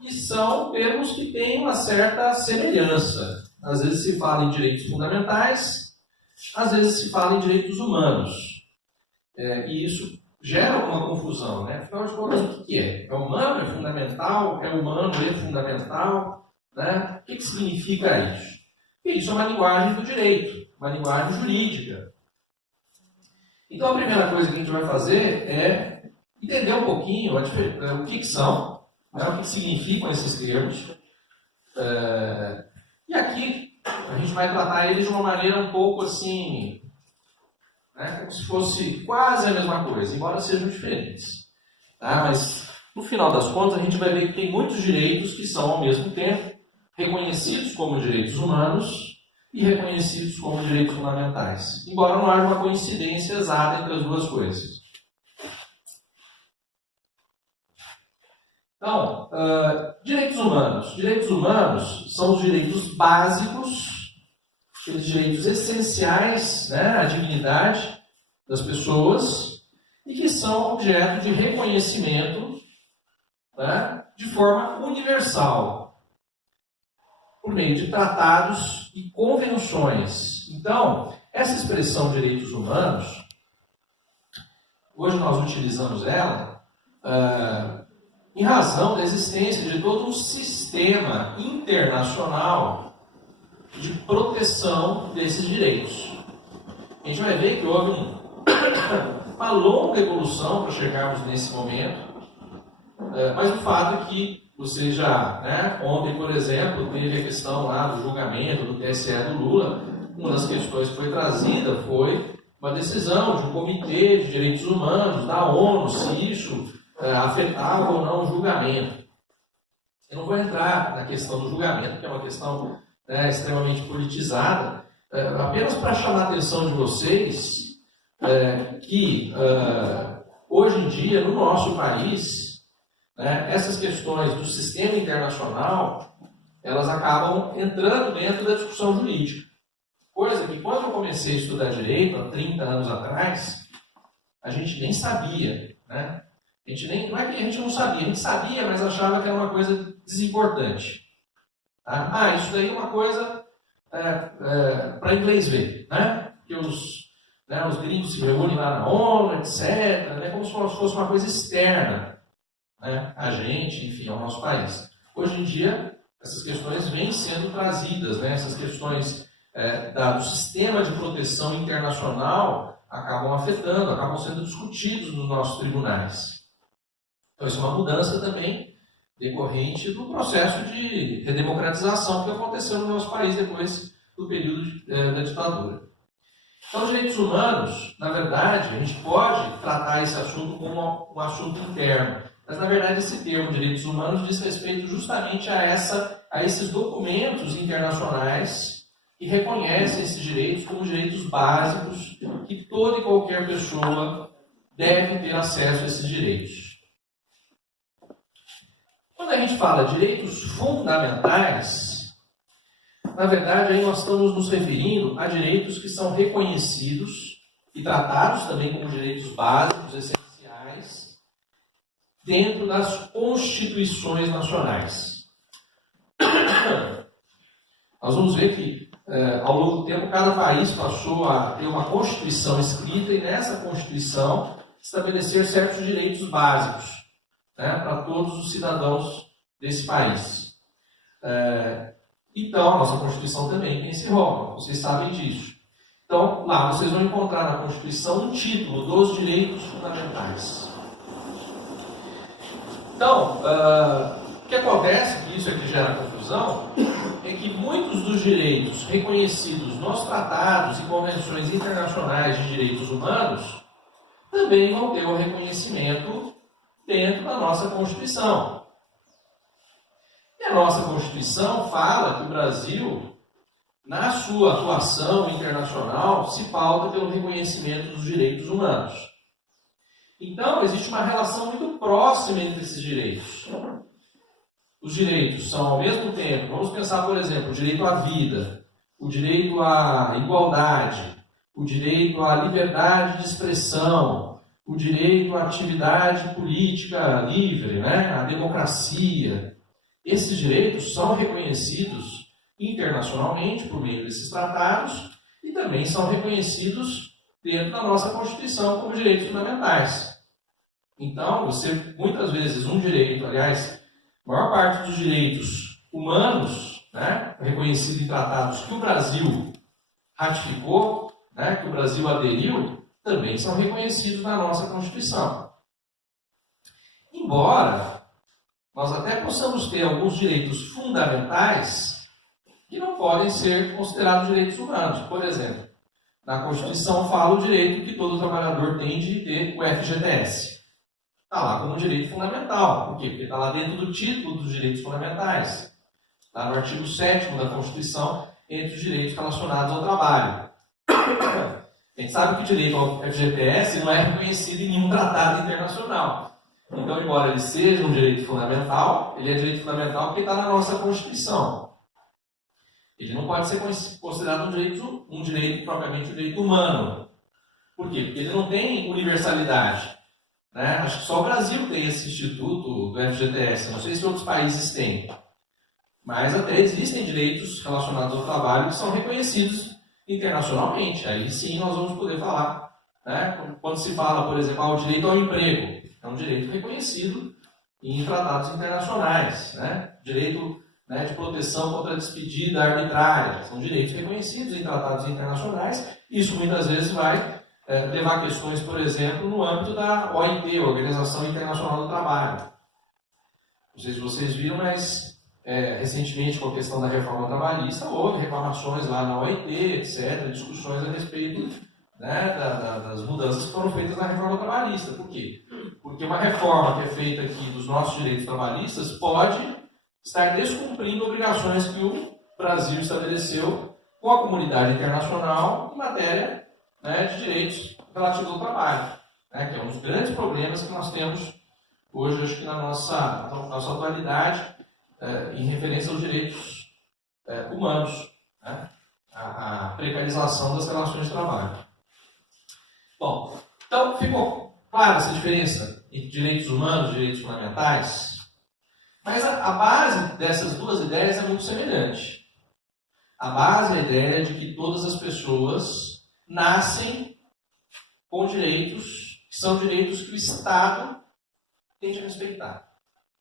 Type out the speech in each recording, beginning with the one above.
E são termos que têm uma certa semelhança. Às vezes se fala em direitos fundamentais, às vezes se fala em direitos humanos. E isso gera uma confusão, né? Afinal de contas, o que é? É humano, é fundamental? É humano, é fundamental? Né? O que significa isso? Isso é uma linguagem do direito, uma linguagem jurídica. Então, a primeira coisa que a gente vai fazer é entender um pouquinho o que são, né? O que significam esses termos. E aqui a gente vai tratar eles de uma maneira um pouco assim, né, como se fosse quase a mesma coisa, embora sejam diferentes. Tá? Mas, no final das contas, a gente vai ver que tem muitos direitos que são, ao mesmo tempo, reconhecidos como direitos humanos e reconhecidos como direitos fundamentais, embora não haja uma coincidência exata entre as duas coisas. Então, direitos humanos. Direitos humanos são os direitos básicos, aqueles direitos essenciais, né, à dignidade das pessoas e que são objeto de reconhecimento, né, de forma universal, por meio de tratados e convenções. Então, essa expressão direitos humanos, hoje nós utilizamos ela em razão da existência de todo um sistema internacional de proteção desses direitos. A gente vai ver que houve uma longa evolução para chegarmos nesse momento, mas o fato é que você já, né, ontem, por exemplo, teve a questão lá do julgamento do TSE do Lula. Uma das questões que foi trazida foi uma decisão de um comitê de direitos humanos da ONU, se isso afetava ou não o julgamento. Eu não vou entrar na questão do julgamento, que é uma questão extremamente politizada, apenas para chamar a atenção de vocês que hoje em dia, no nosso país, essas questões do sistema internacional, elas acabam entrando dentro da discussão jurídica. Coisa que quando eu comecei a estudar direito, há 30 anos atrás, a gente nem sabia, né? Não é que a gente não sabia, a gente sabia, mas achava que era uma coisa desimportante. Tá? Isso daí é uma coisa para inglês ver, né? Que os gringos se reúnem lá na ONU, etc., né? Como se fosse uma coisa externa, né, a gente, enfim, ao nosso país. Hoje em dia, essas questões vêm sendo trazidas, né, essas questões do sistema de proteção internacional acabam sendo discutidos nos nossos tribunais. Então, isso é uma mudança também decorrente do processo de redemocratização que aconteceu no nosso país depois do período da ditadura. Então, os direitos humanos, na verdade, a gente pode tratar esse assunto como um assunto interno. Mas, na verdade, esse termo direitos humanos diz respeito justamente a esses documentos internacionais que reconhecem esses direitos como direitos básicos que toda e qualquer pessoa deve ter acesso a esses direitos. Quando a gente fala direitos fundamentais, na verdade, aí nós estamos nos referindo a direitos que são reconhecidos e tratados também como direitos básicos, essenciais, dentro das constituições nacionais. Nós vamos ver que, ao longo do tempo, cada país passou a ter uma Constituição escrita e, nessa Constituição, estabelecer certos direitos básicos, né, para todos os cidadãos desse país. Então, a nossa Constituição também tem esse rol, vocês sabem disso. Então, lá vocês vão encontrar na Constituição um título dos direitos fundamentais. Então, o que acontece, que isso é que gera confusão, é que muitos dos direitos reconhecidos nos tratados e convenções internacionais de direitos humanos também vão ter o reconhecimento dentro da nossa Constituição. E a nossa Constituição fala que o Brasil, na sua atuação internacional, se pauta pelo reconhecimento dos direitos humanos. Então, existe uma relação muito próxima entre esses direitos. Os direitos são, ao mesmo tempo, vamos pensar, por exemplo, o direito à vida, o direito à igualdade, o direito à liberdade de expressão, o direito à atividade política livre, né? A democracia. Esses direitos são reconhecidos internacionalmente por meio desses tratados e também são reconhecidos dentro da nossa Constituição como direitos fundamentais. Então, você, muitas vezes, um direito, aliás, a maior parte dos direitos humanos, né, reconhecidos em tratados que o Brasil ratificou, né, que o Brasil aderiu, também são reconhecidos na nossa Constituição. Embora nós até possamos ter alguns direitos fundamentais que não podem ser considerados direitos humanos. Por exemplo, na Constituição fala o direito que todo trabalhador tem de ter o FGTS. Está lá como direito fundamental. Por quê? Porque está lá dentro do título dos direitos fundamentais. Está no artigo 7º da Constituição, entre os direitos relacionados ao trabalho. A gente sabe que o direito ao FGTS não é reconhecido em nenhum tratado internacional. Então, embora ele seja um direito fundamental, ele é direito fundamental porque está na nossa Constituição. Ele não pode ser considerado um direito propriamente um direito humano. Por quê? Porque ele não tem universalidade. Né? Acho que só o Brasil tem esse instituto do FGTS. Não sei se outros países têm. Mas até existem direitos relacionados ao trabalho que são reconhecidos internacionalmente. Aí sim nós vamos poder falar. Né? Quando se fala, por exemplo, o direito ao emprego, é um direito reconhecido em tratados internacionais. Né? Direito, né, de proteção contra a despedida arbitrária. São direitos reconhecidos em tratados internacionais. Isso muitas vezes vai levar questões, por exemplo, no âmbito da OIT, Organização Internacional do Trabalho. Não sei se vocês viram, mas recentemente, com a questão da reforma trabalhista, houve reclamações lá na OIT, etc., discussões a respeito, né, das mudanças que foram feitas na reforma trabalhista. Por quê? Porque uma reforma que é feita aqui dos nossos direitos trabalhistas pode estar descumprindo obrigações que o Brasil estabeleceu com a comunidade internacional em matéria, né, de direitos relativos ao trabalho, né, que é um dos grandes problemas que nós temos hoje, acho que na nossa atualidade, em referência aos direitos humanos, né, a precarização das relações de trabalho. Bom, então ficou clara essa diferença entre direitos humanos e direitos fundamentais? Mas a base dessas duas ideias é muito semelhante. A base é a ideia de que todas as pessoas nascem com direitos que são direitos que o Estado tem de respeitar.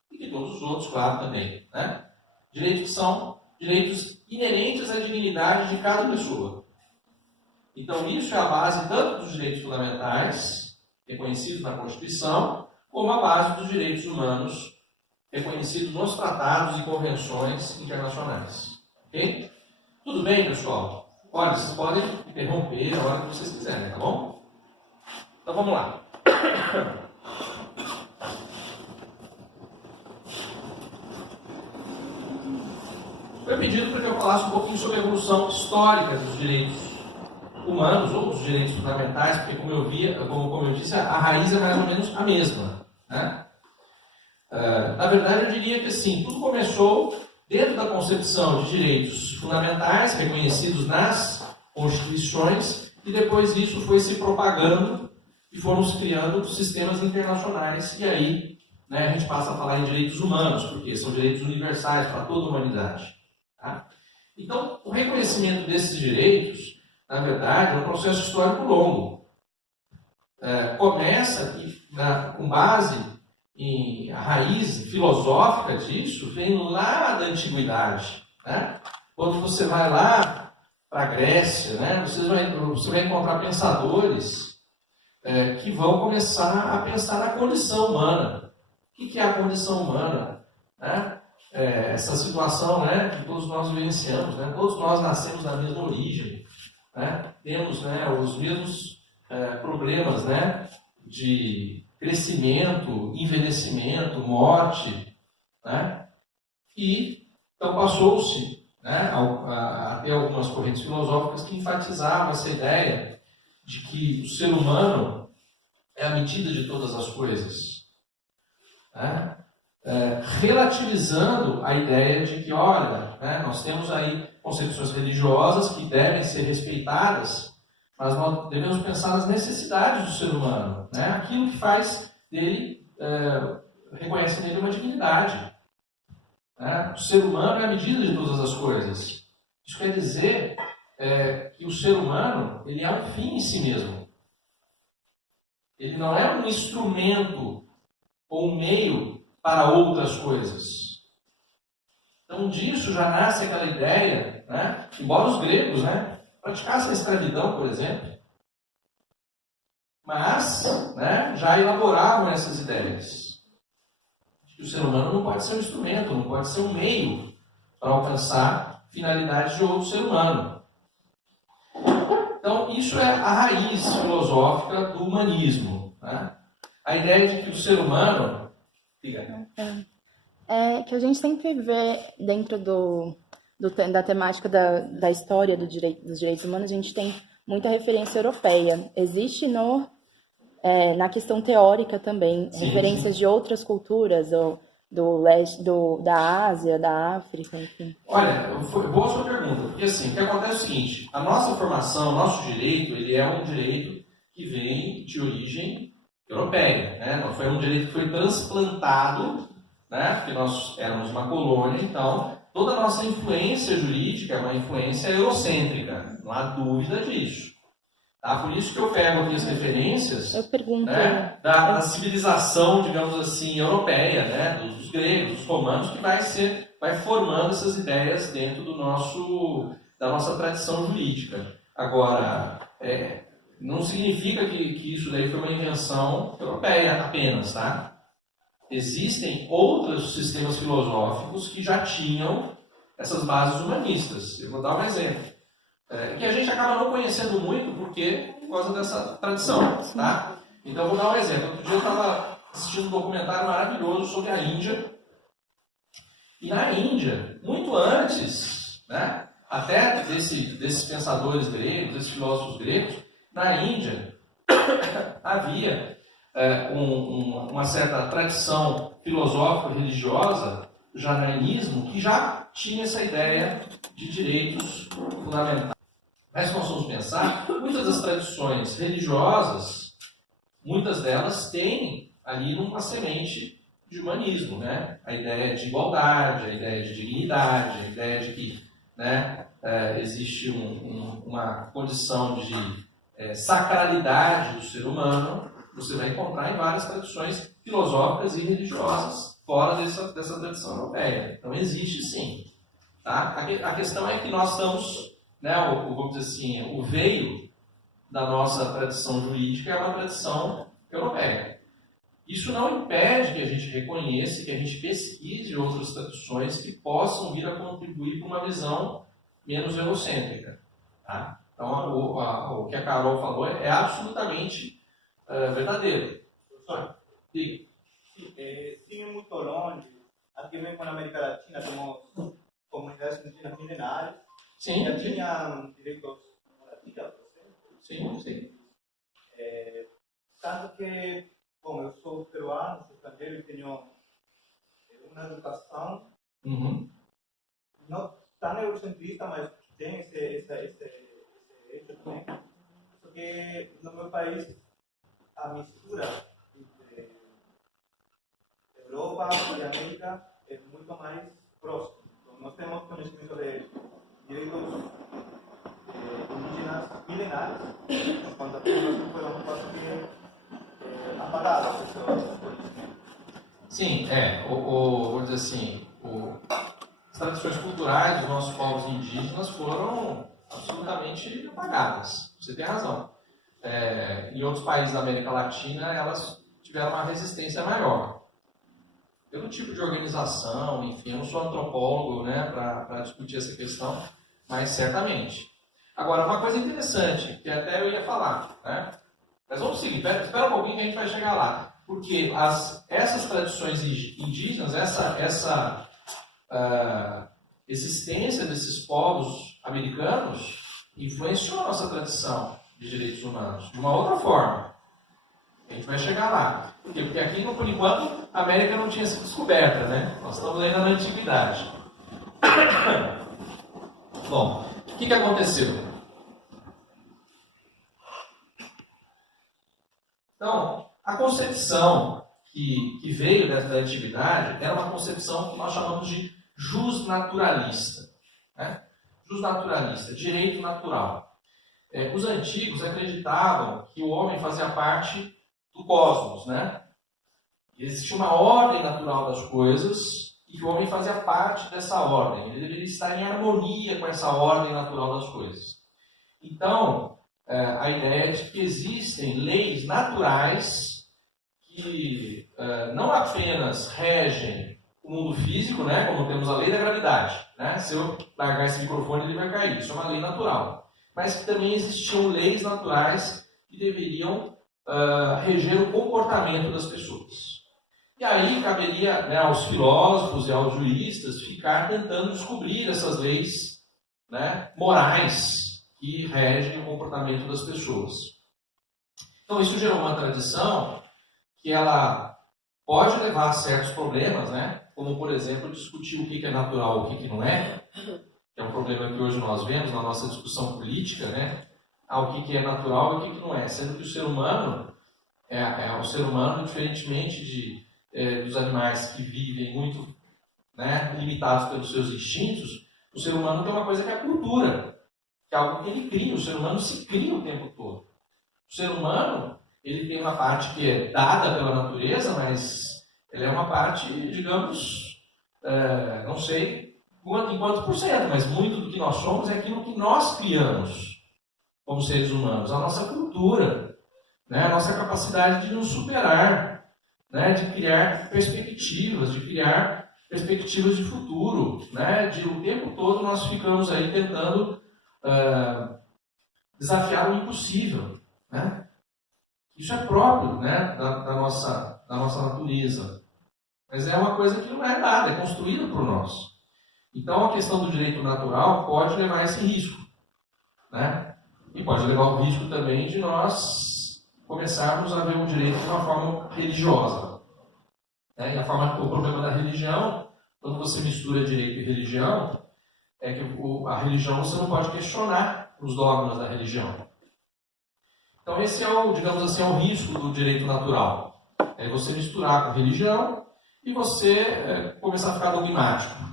E que todos os outros, claro, também. Né? Direitos que são direitos inerentes à dignidade de cada pessoa. Então, isso é a base tanto dos direitos fundamentais, reconhecidos na Constituição, como a base dos direitos humanos, reconhecidos nos tratados e convenções internacionais. Ok? Tudo bem, pessoal? Olha, vocês podem interromper a hora que vocês quiserem, tá bom? Então vamos lá. Foi pedido para que eu falasse um pouquinho sobre a evolução histórica dos direitos humanos ou dos direitos fundamentais, porque como eu disse, a raiz é mais ou menos a mesma. Né? Na verdade, eu diria que assim, tudo começou dentro da concepção de direitos fundamentais, reconhecidos nas constituições, e depois isso foi se propagando e foram se criando sistemas internacionais, e aí, né, a gente passa a falar em direitos humanos, porque são direitos universais para toda a humanidade. Tá? Então, o reconhecimento desses direitos, na verdade, é um processo histórico longo. Começa com base a raiz filosófica disso vem lá da antiguidade. Né? Quando você vai lá para a Grécia, né, você vai encontrar pensadores que vão começar a pensar na condição humana. O que é a condição humana? Né? Essa situação, né, que todos nós vivenciamos. Né? Todos nós nascemos da mesma origem. Né? Temos, né, os mesmos problemas, né, de crescimento, envelhecimento, morte, né? E então passou-se, né, a ter algumas correntes filosóficas que enfatizavam essa ideia de que o ser humano é a medida de todas as coisas, né? Relativizando a ideia de que, olha, né, nós temos aí concepções religiosas que devem ser respeitadas, mas nós devemos pensar nas necessidades do ser humano, né? Aquilo que faz dele, reconhece nele uma dignidade. Né? O ser humano é a medida de todas as coisas. Isso quer dizer que o ser humano ele é um fim em si mesmo. Ele não é um instrumento ou um meio para outras coisas. Então disso já nasce aquela ideia, né? Embora os gregos, né, praticassem a escravidão, por exemplo, mas, né, já elaboravam essas ideias. Que o ser humano não pode ser um instrumento, não pode ser um meio para alcançar finalidades de outro ser humano. Então, isso é a raiz filosófica do humanismo. Né? A ideia de que o ser humano... que a gente sempre vê dentro da temática da história dos direitos humanos, a gente tem muita referência europeia. Existe na questão teórica também, sim, referências sim. de outras culturas, do leste, da Ásia, da África, enfim. Olha, boa sua pergunta, porque assim, o que acontece é o seguinte, a nossa formação, o nosso direito, ele é um direito que vem de origem europeia, né? Não foi um direito que foi transplantado, né? Porque nós éramos uma colônia, então toda a nossa influência jurídica é uma influência eurocêntrica, não há dúvida disso. Tá? Por isso que eu pego aqui as referências, né, da civilização, digamos assim, europeia, né, dos gregos, dos romanos, que vai formando essas ideias dentro da nossa tradição jurídica. Agora, não significa que isso daí foi uma invenção europeia apenas, tá? Existem outros sistemas filosóficos que já tinham essas bases humanistas. Eu vou dar um exemplo. Que a gente acaba não conhecendo muito por causa dessa tradição, tá? Então, eu vou dar um exemplo. Outro dia eu estava assistindo um documentário maravilhoso sobre a Índia. E na Índia, muito antes, né, até desses pensadores gregos, desses filósofos gregos, na Índia havia uma certa tradição filosófica religiosa, o jainismo, que já tinha essa ideia de direitos fundamentais. Mas se nós vamos pensar, muitas das tradições religiosas, muitas delas têm ali uma semente de humanismo, né? A ideia de igualdade, a ideia de dignidade, a ideia de que, né, existe uma condição de sacralidade do ser humano, você vai encontrar em várias tradições filosóficas e religiosas fora dessa tradição europeia. Então existe sim. Tá? A questão é que nós estamos, né, vamos dizer assim, o veio da nossa tradição jurídica é uma tradição europeia. Isso não impede que a gente reconheça, que a gente pesquise outras tradições que possam vir a contribuir para uma visão menos eurocêntrica. Tá? Então, o que a Carol falou é absolutamente verdadeiro. Professor, sim, sin ir muito longe, aqui mesmo na América Latina temos comunidades indígenas milenares, sim, já tinham direitos moradia, por exemplo. Sim, sim. Tanto que, bom, eu sou peruano, sou estrangeiro e tenho uma educação não tão eurocentrista, mas tem esse eixo também. Só que no meu país a mistura entre Europa e América é muito mais próxima. Então, nós temos conhecimento de direitos indígenas milenares, enquanto a população foi quase que apagada. Sim, vou dizer assim, as tradições culturais dos nossos povos indígenas foram absolutamente apagadas. Você tem razão. Em outros países da América Latina, elas tiveram uma resistência maior. Pelo tipo de organização, enfim, eu não sou antropólogo, né, para discutir essa questão, mas certamente. Agora, uma coisa interessante, que até eu ia falar, né? Mas vamos seguir, espera um pouquinho que a gente vai chegar lá. Porque essas tradições indígenas, essa existência desses povos americanos influenciou a nossa tradição de direitos humanos de uma outra forma. A gente vai chegar lá. Porque aqui, por enquanto, a América não tinha sido descoberta, né? Nós estamos ainda na antiguidade. Bom, o que aconteceu? Então, a concepção que veio da antiguidade era uma concepção que nós chamamos de jusnaturalista. Né? Jusnaturalista, direito natural. Os antigos acreditavam que o homem fazia parte do cosmos, né? Existia uma ordem natural das coisas e que o homem fazia parte dessa ordem. Ele deveria estar em harmonia com essa ordem natural das coisas. Então, a ideia é de que existem leis naturais que não apenas regem o mundo físico, né? Como temos a lei da gravidade. Né? Se eu largar esse microfone, ele vai cair. Isso é uma lei natural. Mas que também existiam leis naturais que deveriam reger o comportamento das pessoas. E aí caberia, né, aos filósofos e aos juristas ficar tentando descobrir essas leis, né, morais que regem o comportamento das pessoas. Então isso gerou uma tradição que ela pode levar a certos problemas, né, como por exemplo discutir o que é natural e o que não é. Que é um problema que hoje nós vemos na nossa discussão política, né? O que é natural e o que não é. Sendo que o ser humano, o ser humano, diferentemente dos animais que vivem muito, né, limitados pelos seus instintos, o ser humano tem uma coisa que é a cultura, que é algo que ele cria. O ser humano se cria o tempo todo. O ser humano, ele tem uma parte que é dada pela natureza, mas ele é uma parte, digamos, não sei em quantos por cento, mas muito do que nós somos é aquilo que nós criamos como seres humanos, a nossa cultura, né? A nossa capacidade de nos superar, né? De criar perspectivas de futuro, né? O tempo todo nós ficamos aí tentando desafiar o impossível, né? Isso é próprio, né? da nossa natureza, mas é uma coisa que não é dada, é construída por nós. Então, a questão do direito natural pode levar a esse risco, né? E pode levar ao risco também de nós começarmos a ver o direito de uma forma religiosa. Né? E o problema da religião, quando você mistura direito e religião, é que a religião você não pode questionar os dogmas da religião. Então, esse é digamos assim, o risco do direito natural. É você misturar com religião e você começar a ficar dogmático.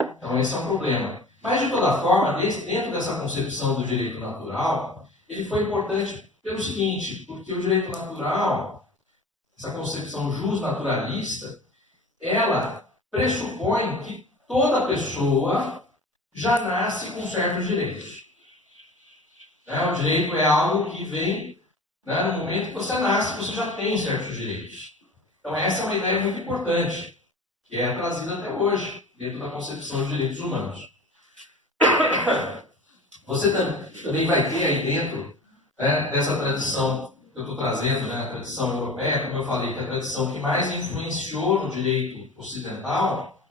Então esse é um problema. Mas de toda forma, dentro dessa concepção do direito natural, ele foi importante pelo seguinte, porque o direito natural, essa concepção justnaturalista, ela pressupõe que toda pessoa já nasce com certos direitos. O direito é algo que vem, né, no momento que você nasce, você já tem certos direitos. Então essa é uma ideia muito importante, que é trazida até hoje, dentro da concepção de direitos humanos. Você também vai ter aí dentro, né, dessa tradição que eu estou trazendo, né, a tradição europeia, como eu falei, que é a tradição que mais influenciou no direito ocidental,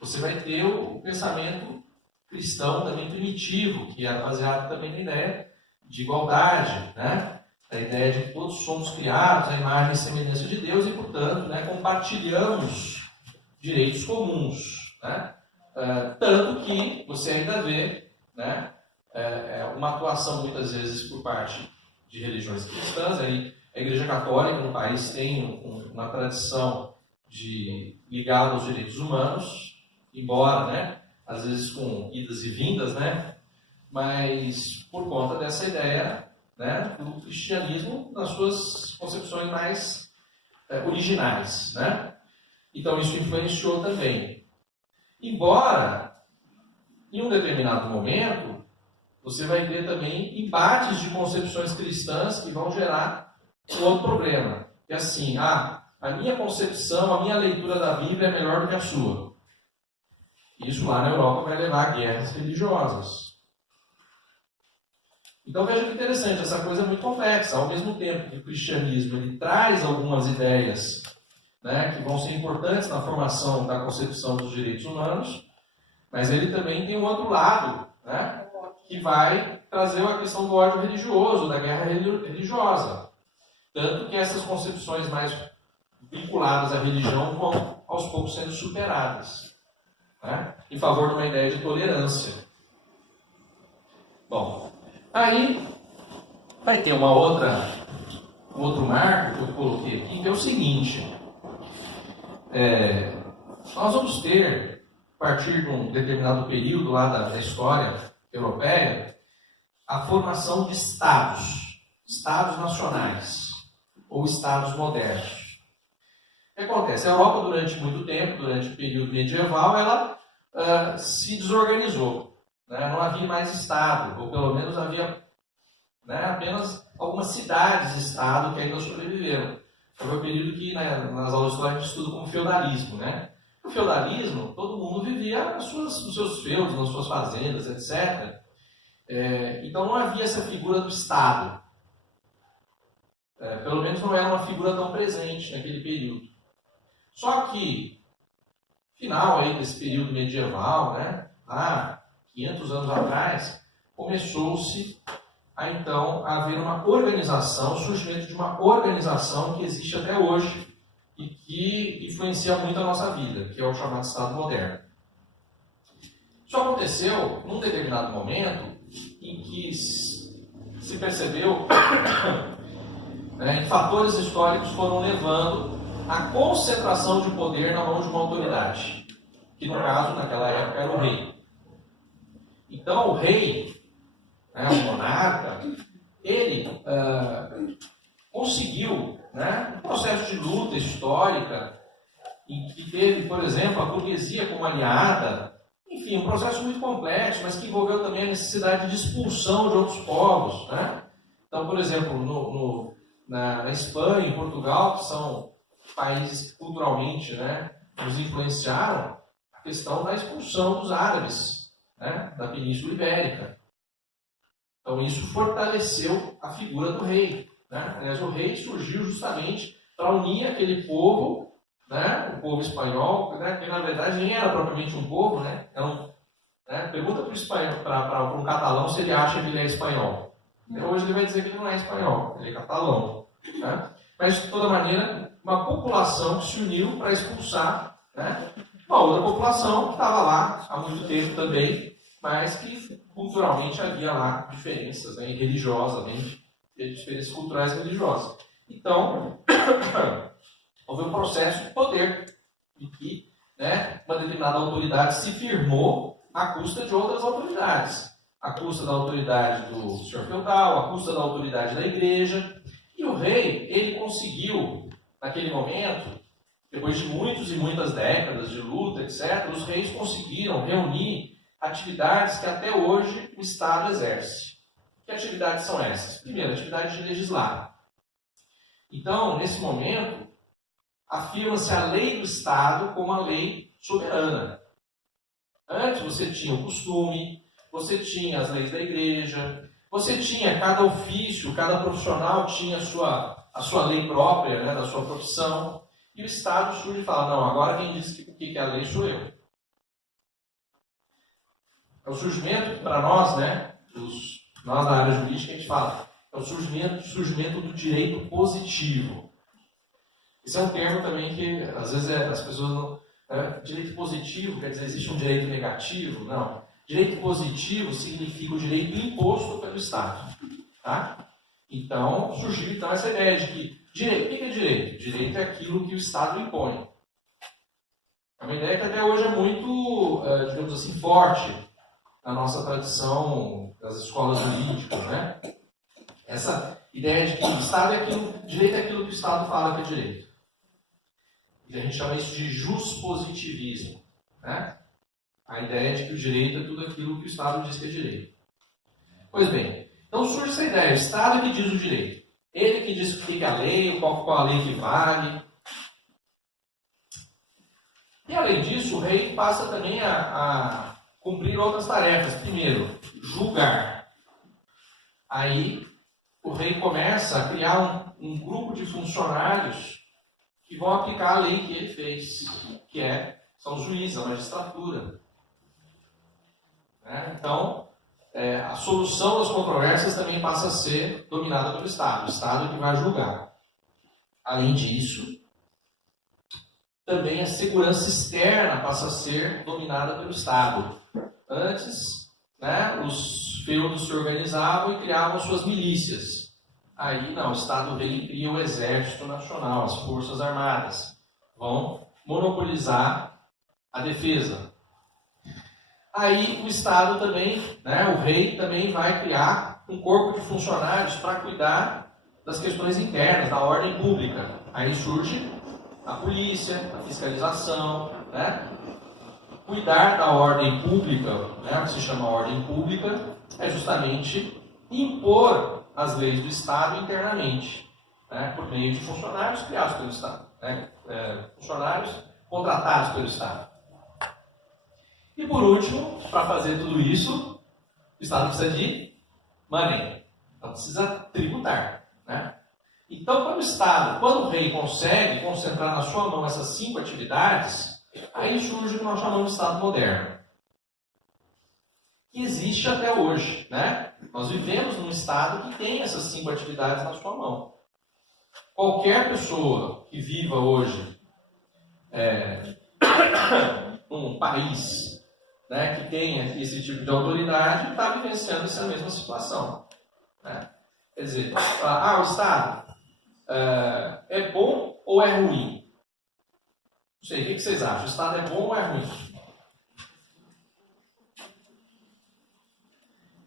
você vai ter o pensamento cristão também primitivo, que era baseado também na ideia de igualdade, né, a ideia de que todos somos criados à imagem e semelhança de Deus e, portanto, né, compartilhamos direitos comuns. Né? Tanto que você ainda vê, né, uma atuação muitas vezes por parte de religiões cristãs. Aí, a Igreja Católica no país tem uma tradição ligada aos direitos humanos, embora, né, às vezes com idas e vindas, né, mas por conta dessa ideia, né, do cristianismo nas suas concepções mais originais. Né? Então isso influenciou também. Embora, em um determinado momento, você vai ter também embates de concepções cristãs que vão gerar um outro problema. É assim, a minha concepção, a minha leitura da Bíblia é melhor do que a sua. Isso lá na Europa vai levar a guerras religiosas. Então veja que interessante, essa coisa é muito complexa. Ao mesmo tempo que o cristianismo ele traz algumas ideias, né, que vão ser importantes na formação da concepção dos direitos humanos, mas ele também tem um outro lado, né, que vai trazer a questão do ódio religioso, da guerra religiosa. Tanto que essas concepções mais vinculadas à religião vão, aos poucos, sendo superadas, né, em favor de uma ideia de tolerância. Bom, aí vai ter uma outra outro marco que eu coloquei aqui, que é o seguinte. Nós vamos ter, a partir de um determinado período lá da história europeia, a formação de estados nacionais, ou estados modernos. O que acontece? A Europa, durante muito tempo, durante o período medieval, ela se desorganizou. Né? Não havia mais Estado, ou pelo menos havia apenas algumas cidades-estado que ainda sobreviveram. Foi o período que nas aulas de história a gente estuda como feudalismo. Né? No feudalismo, todo mundo vivia nos seus feudos, nas suas fazendas, etc. Então não havia essa figura do Estado. Pelo menos não era uma figura tão presente naquele período. Só que, final aí desse período medieval, há 500 anos atrás, começou-se a então haver uma organização, o surgimento de uma organização que existe até hoje e que influencia muito a nossa vida, que é o chamado Estado moderno. Isso aconteceu num determinado momento em que se percebeu que fatores históricos foram levando à concentração de poder na mão de uma autoridade, que no caso, naquela época, era o rei. Então, o rei, o monarca, ele conseguiu, um processo de luta histórica, em que teve, por exemplo, a burguesia como aliada, enfim, um processo muito complexo, mas que envolveu também a necessidade de expulsão de outros povos. Então, por exemplo, na Espanha e Portugal, que são países que culturalmente nos influenciaram, a questão da expulsão dos árabes da Península Ibérica. Então isso fortaleceu a figura do rei. Aliás, o rei surgiu justamente para unir aquele povo, o povo espanhol, que na verdade nem era propriamente um povo. Pergunta para um catalão se ele acha que ele é espanhol. Hoje ele vai dizer que ele não é espanhol, ele é catalão. Mas, de toda maneira, uma população que se uniu para expulsar uma outra população que estava lá há muito tempo também, mas que culturalmente havia lá diferenças, religiosamente, diferenças culturais e religiosas. Então, houve um processo de poder em que uma determinada autoridade se firmou à custa de outras autoridades. À custa da autoridade do senhor feudal, à custa da autoridade da igreja. E o rei, ele conseguiu, naquele momento, depois de muitas e muitas décadas de luta, etc., os reis conseguiram reunir atividades que até hoje o Estado exerce. Que atividades são essas? Primeiro, a atividade de legislar. Então, nesse momento, afirma-se a lei do Estado como a lei soberana. Antes você tinha o costume, você tinha as leis da igreja, você tinha cada ofício, cada profissional tinha a sua lei própria, da sua profissão. E o Estado surge e fala, não, agora quem diz o que é a lei sou eu. É o surgimento, para nós, nós da área jurídica, a gente fala, é o surgimento do direito positivo. Esse é um termo também que, às vezes, as pessoas não... direito positivo quer dizer, existe um direito negativo? Não. Direito positivo significa o direito imposto pelo Estado. Tá? Então, surgiu essa ideia de que direito, o que é direito? Direito é aquilo que o Estado impõe. É uma ideia que até hoje é muito, digamos assim, forte na nossa tradição das escolas jurídicas. Essa ideia de que o Estado é aquilo, direito é aquilo que o Estado fala que é direito. E a gente chama isso de juspositivismo. A ideia de que o direito é tudo aquilo que o Estado diz que é direito. Pois bem, então surge essa ideia, o Estado é que diz o direito. Ele que diz o que é a lei, qual a lei que vale. E além disso, o rei passa também a cumprir outras tarefas. Primeiro, julgar. Aí o rei começa a criar um grupo de funcionários que vão aplicar a lei que ele fez, que são os juízes, a magistratura. Então, a solução das controvérsias também passa a ser dominada pelo Estado. O Estado é que vai julgar. Além disso, também a segurança externa passa a ser dominada pelo Estado. Antes, os feudos se organizavam e criavam suas milícias. Aí não, o Estado ele cria o Exército Nacional, as Forças Armadas. Vão monopolizar a defesa. Aí o Estado também, né, o rei também vai criar um corpo de funcionários para cuidar das questões internas, da ordem pública. Aí surge a polícia, a fiscalização, né? Cuidar da ordem pública, né, o que se chama ordem pública, é justamente impor as leis do Estado internamente, né, por meio de funcionários criados pelo Estado, né, funcionários contratados pelo Estado. E por último, para fazer tudo isso, o Estado precisa de money, então precisa tributar, né? Então, quando o rei consegue concentrar na sua mão essas 5 atividades, aí surge o que nós chamamos de Estado moderno, que existe até hoje, né? Nós vivemos num Estado que tem essas 5 atividades na sua mão. Qualquer pessoa que viva hoje num país, né, que tenha esse tipo de autoridade está vivenciando essa mesma situação, né? Quer dizer, o Estado é bom ou é ruim? Não sei, o que vocês acham? O Estado é bom ou é ruim?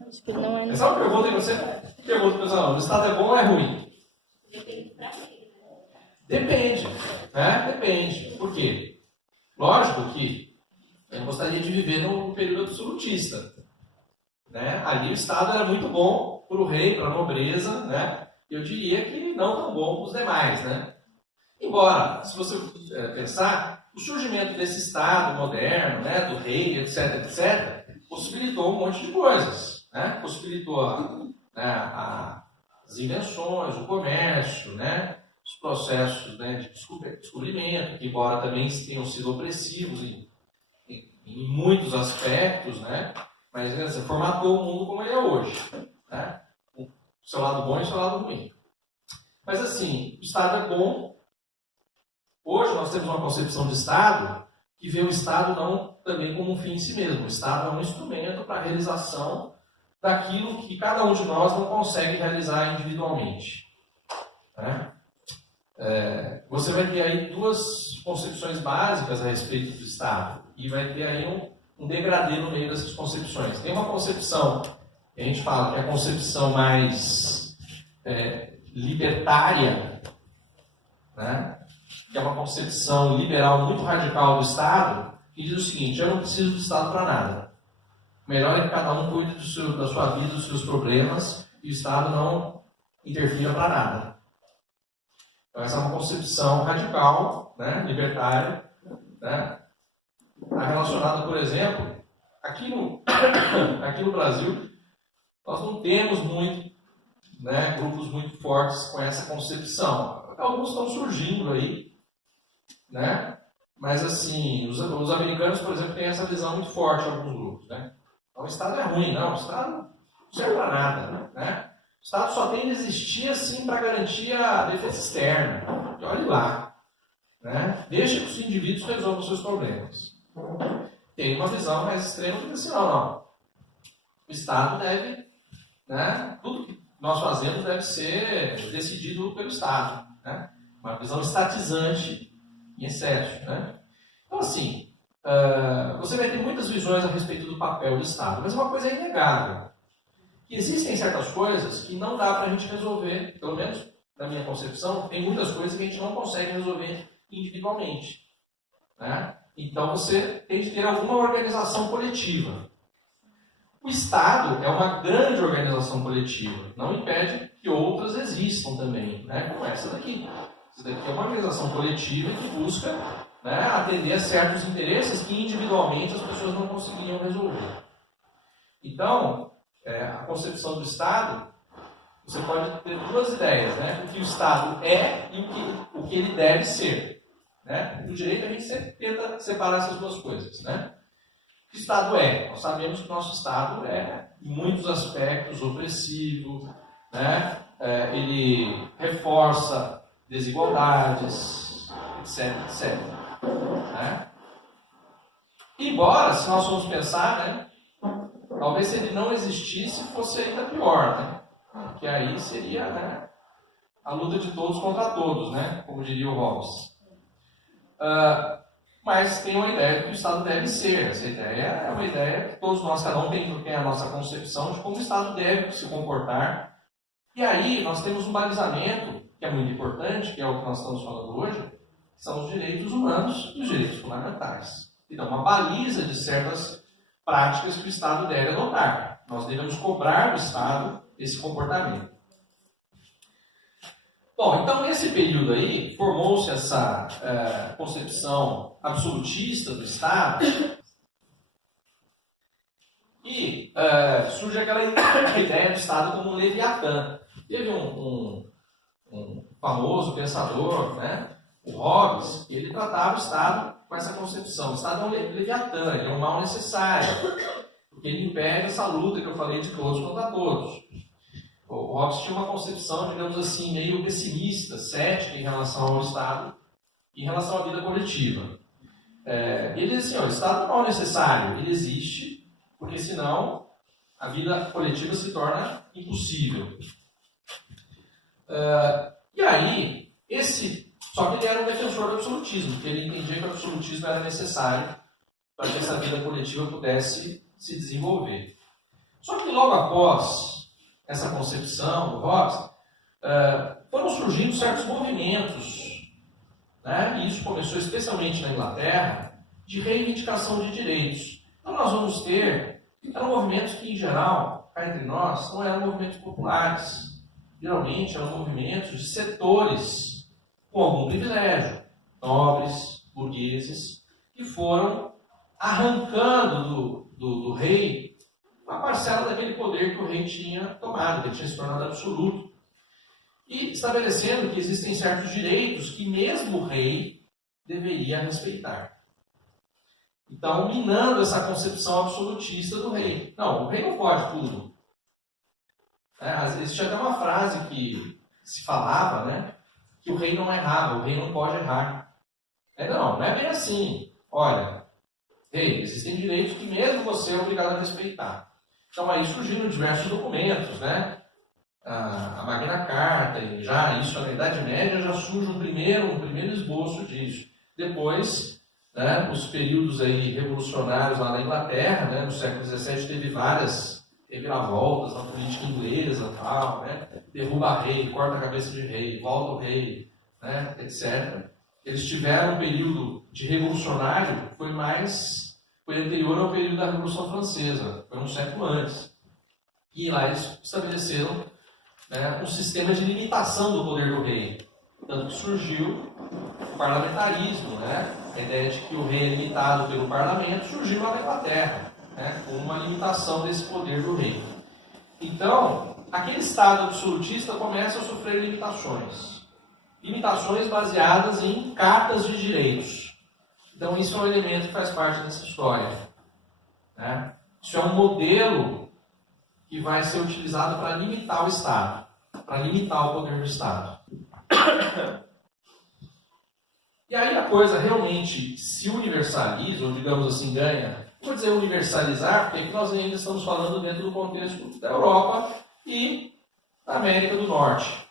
Acho que não é. Essa é uma pergunta que você pergunta para os alunos: o Estado é bom ou é ruim? Depende, né? Depende. Por quê? Lógico que eu gostaria de viver num período absolutista, né? Ali o Estado era muito bom para o rei, para a nobreza, né? Eu diria que não tão bom para os demais, né? Embora, se você pensar, o surgimento desse Estado moderno, né, do rei, etc., etc., possibilitou um monte de coisas, né? Possibilitou as invenções, o comércio, né? Os processos, né, de descobrimento, que embora também tenham sido opressivos em muitos aspectos, né? Mas você formatou o mundo como ele é hoje, né? O seu lado bom e o seu lado ruim. Mas assim, o Estado é bom. Hoje nós temos uma concepção de Estado que vê o Estado não também como um fim em si mesmo. O Estado é um instrumento para a realização daquilo que cada um de nós não consegue realizar individualmente, né? Você vai ter aí 2 concepções básicas a respeito do Estado e vai ter aí um degradê no meio dessas concepções. Tem uma concepção que a gente fala que é a concepção mais libertária, né? Que é uma concepção liberal muito radical do Estado, que diz o seguinte: eu não preciso do Estado para nada. O melhor é que cada um cuide da sua vida, dos seus problemas, e o Estado não interfira para nada. Então, essa é uma concepção radical, né, libertária, né, relacionada, por exemplo, aqui no Brasil, nós não temos muito, né, grupos muito fortes com essa concepção. Alguns estão surgindo aí, né, mas assim, os americanos, por exemplo, têm essa visão muito forte em alguns grupos, né. Então, o Estado é ruim, não, o Estado não serve para nada, né. O Estado só tem de existir assim para garantir a defesa externa. E olhe lá, né? Deixa que os indivíduos resolvam os seus problemas. Tem uma visão mais extrema que diz assim: não. O Estado deve, né? Tudo que nós fazemos deve ser decidido pelo Estado, né? Uma visão estatizante em excesso, né? Então assim, você vai ter muitas visões a respeito do papel do Estado, mas uma coisa é inegável. Existem certas coisas que não dá para a gente resolver, pelo menos na minha concepção, tem muitas coisas que a gente não consegue resolver individualmente, né? Então você tem de ter alguma organização coletiva. O Estado é uma grande organização coletiva, não impede que outras existam também, né? Como essa daqui. Essa daqui é uma organização coletiva que busca, né, atender a certos interesses que individualmente as pessoas não conseguiriam resolver. Então, a concepção do Estado, você pode ter 2 ideias, né? O que o Estado é e o que ele deve ser, né? No direito a gente sempre tenta separar essas 2 coisas, né? O que o Estado é? Nós sabemos que o nosso Estado é, em muitos aspectos, opressivo, né? Ele reforça desigualdades, etc, etc. Né? Embora, se nós formos pensar, né? Talvez se ele não existisse, fosse ainda pior, né? Porque aí seria, né, a luta de todos contra todos, né? Como diria o Hobbes. Mas tem uma ideia de que o Estado deve ser. Essa ideia é uma ideia que todos nós, cada um tem a nossa concepção de como o Estado deve se comportar. E aí nós temos um balizamento, que é muito importante, que é o que nós estamos falando hoje, que são os direitos humanos e os direitos fundamentais. Então, uma baliza de certas práticas que o Estado deve adotar. Nós devemos cobrar do Estado esse comportamento. Bom, então nesse período aí, formou-se essa concepção absolutista do Estado e surge aquela ideia do Estado como um Leviatã. Teve um famoso pensador, né, o Hobbes, ele tratava o Estado com essa concepção. O Estado é um Leviatã, ele é um mal necessário, porque ele impede essa luta que eu falei de todos contra todos. O Hobbes tinha uma concepção, digamos assim, meio pessimista, cética em relação ao Estado e em relação à vida coletiva. Ele diz assim, o Estado não é mal necessário, ele existe, porque senão a vida coletiva se torna impossível. E aí, só que ele era um defensor do absolutismo, porque ele entendia que o absolutismo era necessário para que essa vida coletiva pudesse se desenvolver. Só que logo após essa concepção do Hobbes, foram surgindo certos movimentos, né? E isso começou especialmente na Inglaterra, de reivindicação de direitos. Então nós vamos ter, eram movimentos que em geral, cá entre nós, não eram movimentos populares, geralmente eram movimentos de setores com algum privilégio, nobres, burgueses, que foram arrancando do rei uma parcela daquele poder que o rei tinha tomado, que ele tinha se tornado absoluto. E estabelecendo que existem certos direitos que mesmo o rei deveria respeitar. Então, minando essa concepção absolutista do rei. Não, o rei não pode tudo. Existia até uma frase que se falava, né, que o rei não errava, o rei não pode errar. Não é bem assim. Olha, rei, existem direitos que mesmo você é obrigado a respeitar. Então aí surgiram diversos documentos, né? A Magna Carta, e já isso na Idade Média já surge um primeiro esboço disso. Depois, né, os períodos aí revolucionários lá na Inglaterra, né, no século XVII teve várias reviravoltas na política inglesa, tal, né? Derruba rei, corta a cabeça de rei, volta o rei, né, etc. Eles tiveram um período de revolucionário que foi anterior ao período da Revolução Francesa, foi um século antes. E lá eles estabeleceram, né, um sistema de limitação do poder do rei. Tanto que surgiu o parlamentarismo, né? A ideia de que o rei é limitado pelo parlamento surgiu lá na Inglaterra, né, com uma limitação desse poder do rei. Então, aquele Estado absolutista começa a sofrer limitações. Limitações baseadas em cartas de direitos. Então, isso é um elemento que faz parte dessa história, né? Isso é um modelo que vai ser utilizado para limitar o Estado, para limitar o poder do Estado. E aí a coisa realmente se universaliza, ou digamos assim, ganha. Vou dizer universalizar, porque nós ainda estamos falando dentro do contexto da Europa e da América do Norte,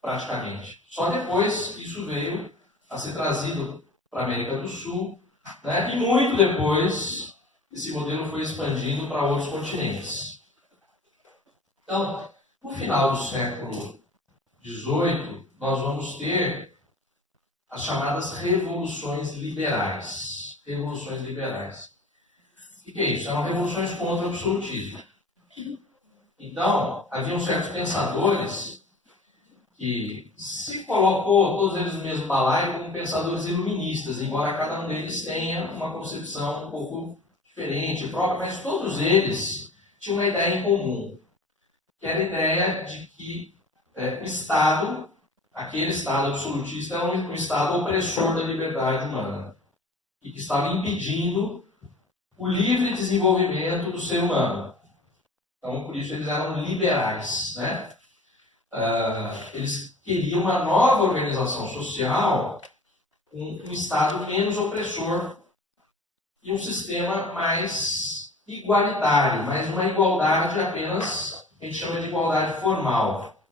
praticamente. Só depois isso veio a ser trazido para a América do Sul, né? E muito depois esse modelo foi expandindo para outros continentes. Então, no final do século XVIII, nós vamos ter as chamadas revoluções liberais. Revoluções liberais. O que é isso? São revoluções contra o absolutismo. Então, haviam certos pensadores que se colocou todos eles no mesmo balaio como pensadores iluministas, embora cada um deles tenha uma concepção um pouco diferente, própria, mas todos eles tinham uma ideia em comum, que era a ideia de que o Estado, aquele Estado absolutista, era um Estado opressor da liberdade humana e que estava impedindo o livre desenvolvimento do ser humano. Então, por isso eles eram liberais, né? Eles queriam uma nova organização social, um Estado menos opressor e um sistema mais igualitário, mas uma igualdade apenas, a gente chama de igualdade formal.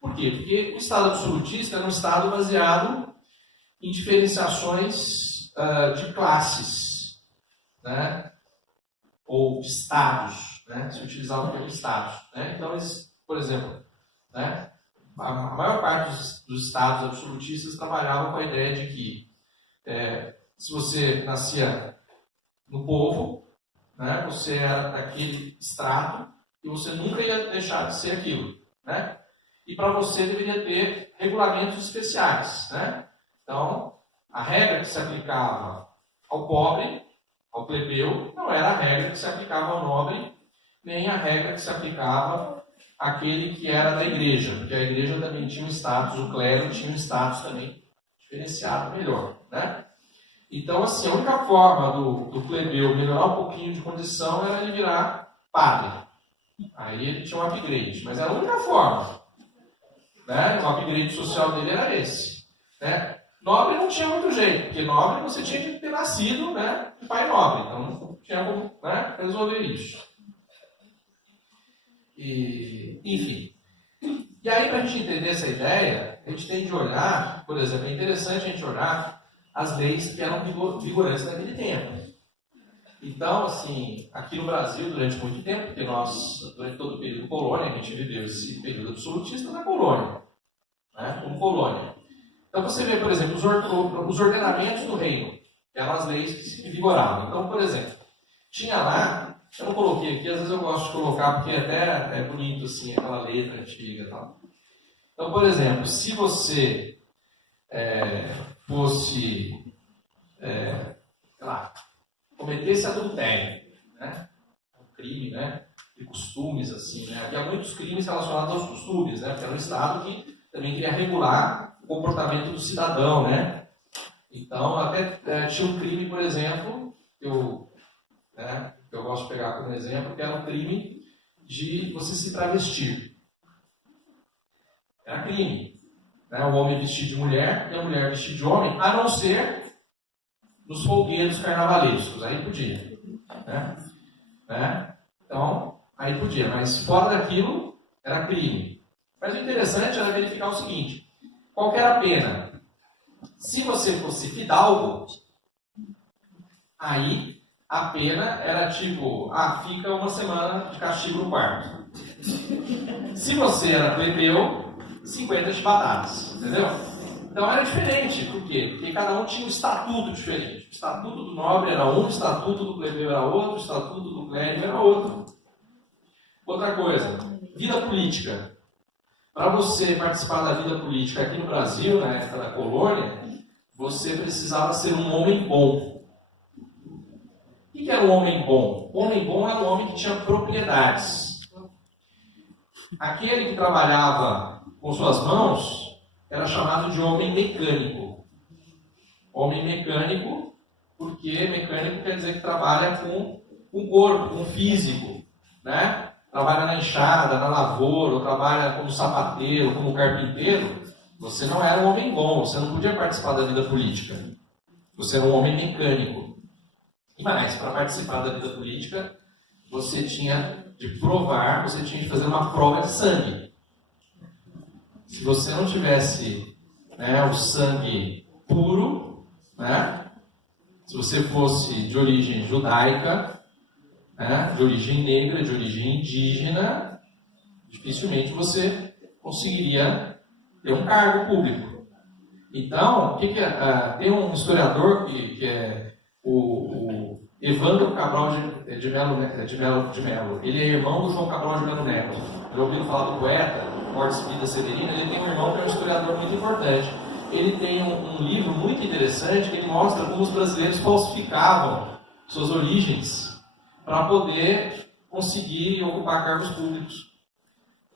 Por quê? Porque o Estado absolutista era um Estado baseado em diferenciações de classes, né? Ou de estados, né? Se utilizava o termo estados, né? Então, por exemplo, né? A maior parte dos estados absolutistas trabalhavam com a ideia de que se você nascia no povo, né? Você era daquele extrato e você nunca ia deixar de ser aquilo, né? E para você deveria ter regulamentos especiais, né? Então, a regra que se aplicava ao pobre, ao plebeu, não era a regra que se aplicava ao nobre, nem a regra que se aplicava àquele que era da igreja, porque a igreja também tinha um status, o clero tinha um status também diferenciado melhor, né? Então, assim, a única forma do plebeu melhorar um pouquinho de condição era ele virar padre. Aí ele tinha um upgrade, mas era a única forma, né? O upgrade social dele era esse, né? Nobre não tinha muito jeito, porque nobre você tinha que ter nascido, né, de pai nobre, então não tinha como, né, resolver isso. Enfim. E aí, para a gente entender essa ideia, a gente tem de olhar, por exemplo, é interessante a gente olhar as leis que eram vigorantes naquele tempo. Então, assim, aqui no Brasil, durante muito tempo, porque nós, durante todo o período colônia, a gente viveu esse período absolutista na colônia, né, como colônia. Então você vê, por exemplo, os ordenamentos do reino, que eram as leis que vigoravam. Então, por exemplo, tinha lá, eu não coloquei aqui, às vezes eu gosto de colocar porque até é bonito assim, aquela letra antiga e tal. Então, por exemplo, se você fosse, sei lá, cometesse adultério, né? Um crime, né? De costumes, assim, né? Havia muitos crimes relacionados aos costumes, né? Porque era um Estado que também queria regular o comportamento do cidadão, né? Então, até tinha um crime, por exemplo, que eu gosto de pegar como exemplo, que era o crime de você se travestir. Era crime. Né? O homem vestir de mulher e a mulher vestir de homem, a não ser nos folguedos carnavalescos. Aí podia. Né? Então, aí podia. Mas fora daquilo, era crime. Mas o interessante era verificar o seguinte: qual que era a pena? Se você fosse fidalgo, aí a pena era tipo, fica uma semana de castigo no quarto. Se você era plebeu, 50 chibatadas, entendeu? Então era diferente, por quê? Porque cada um tinha um estatuto diferente. O estatuto do nobre era um, o estatuto do plebeu era outro, o estatuto do clérigo era outro. Outra coisa, vida política. Para você participar da vida política aqui no Brasil, na época da colônia, você precisava ser um homem bom. O que era um homem bom? O homem bom era um homem que tinha propriedades. Aquele que trabalhava com suas mãos era chamado de homem mecânico. Homem mecânico, porque mecânico quer dizer que trabalha com o corpo, com o físico, né? Trabalha na enxada, na lavoura, ou trabalha como sapateiro, como carpinteiro, você não era um homem bom, você não podia participar da vida política. Você era um homem mecânico. E mais, para participar da vida política, você tinha de provar, você tinha de fazer uma prova de sangue. Se você não tivesse o sangue puro, né, se você fosse de origem judaica, de origem negra, de origem indígena, dificilmente você conseguiria ter um cargo público. Então, tem um historiador que é o Evandro Cabral de Melo. Ele é irmão do João Cabral de Melo Neto. Já ouviram falar do poeta Mortes Vida Severina? Ele tem um irmão que é um historiador muito importante. Ele tem um livro muito interessante que ele mostra como os brasileiros falsificavam suas origens para poder conseguir ocupar cargos públicos.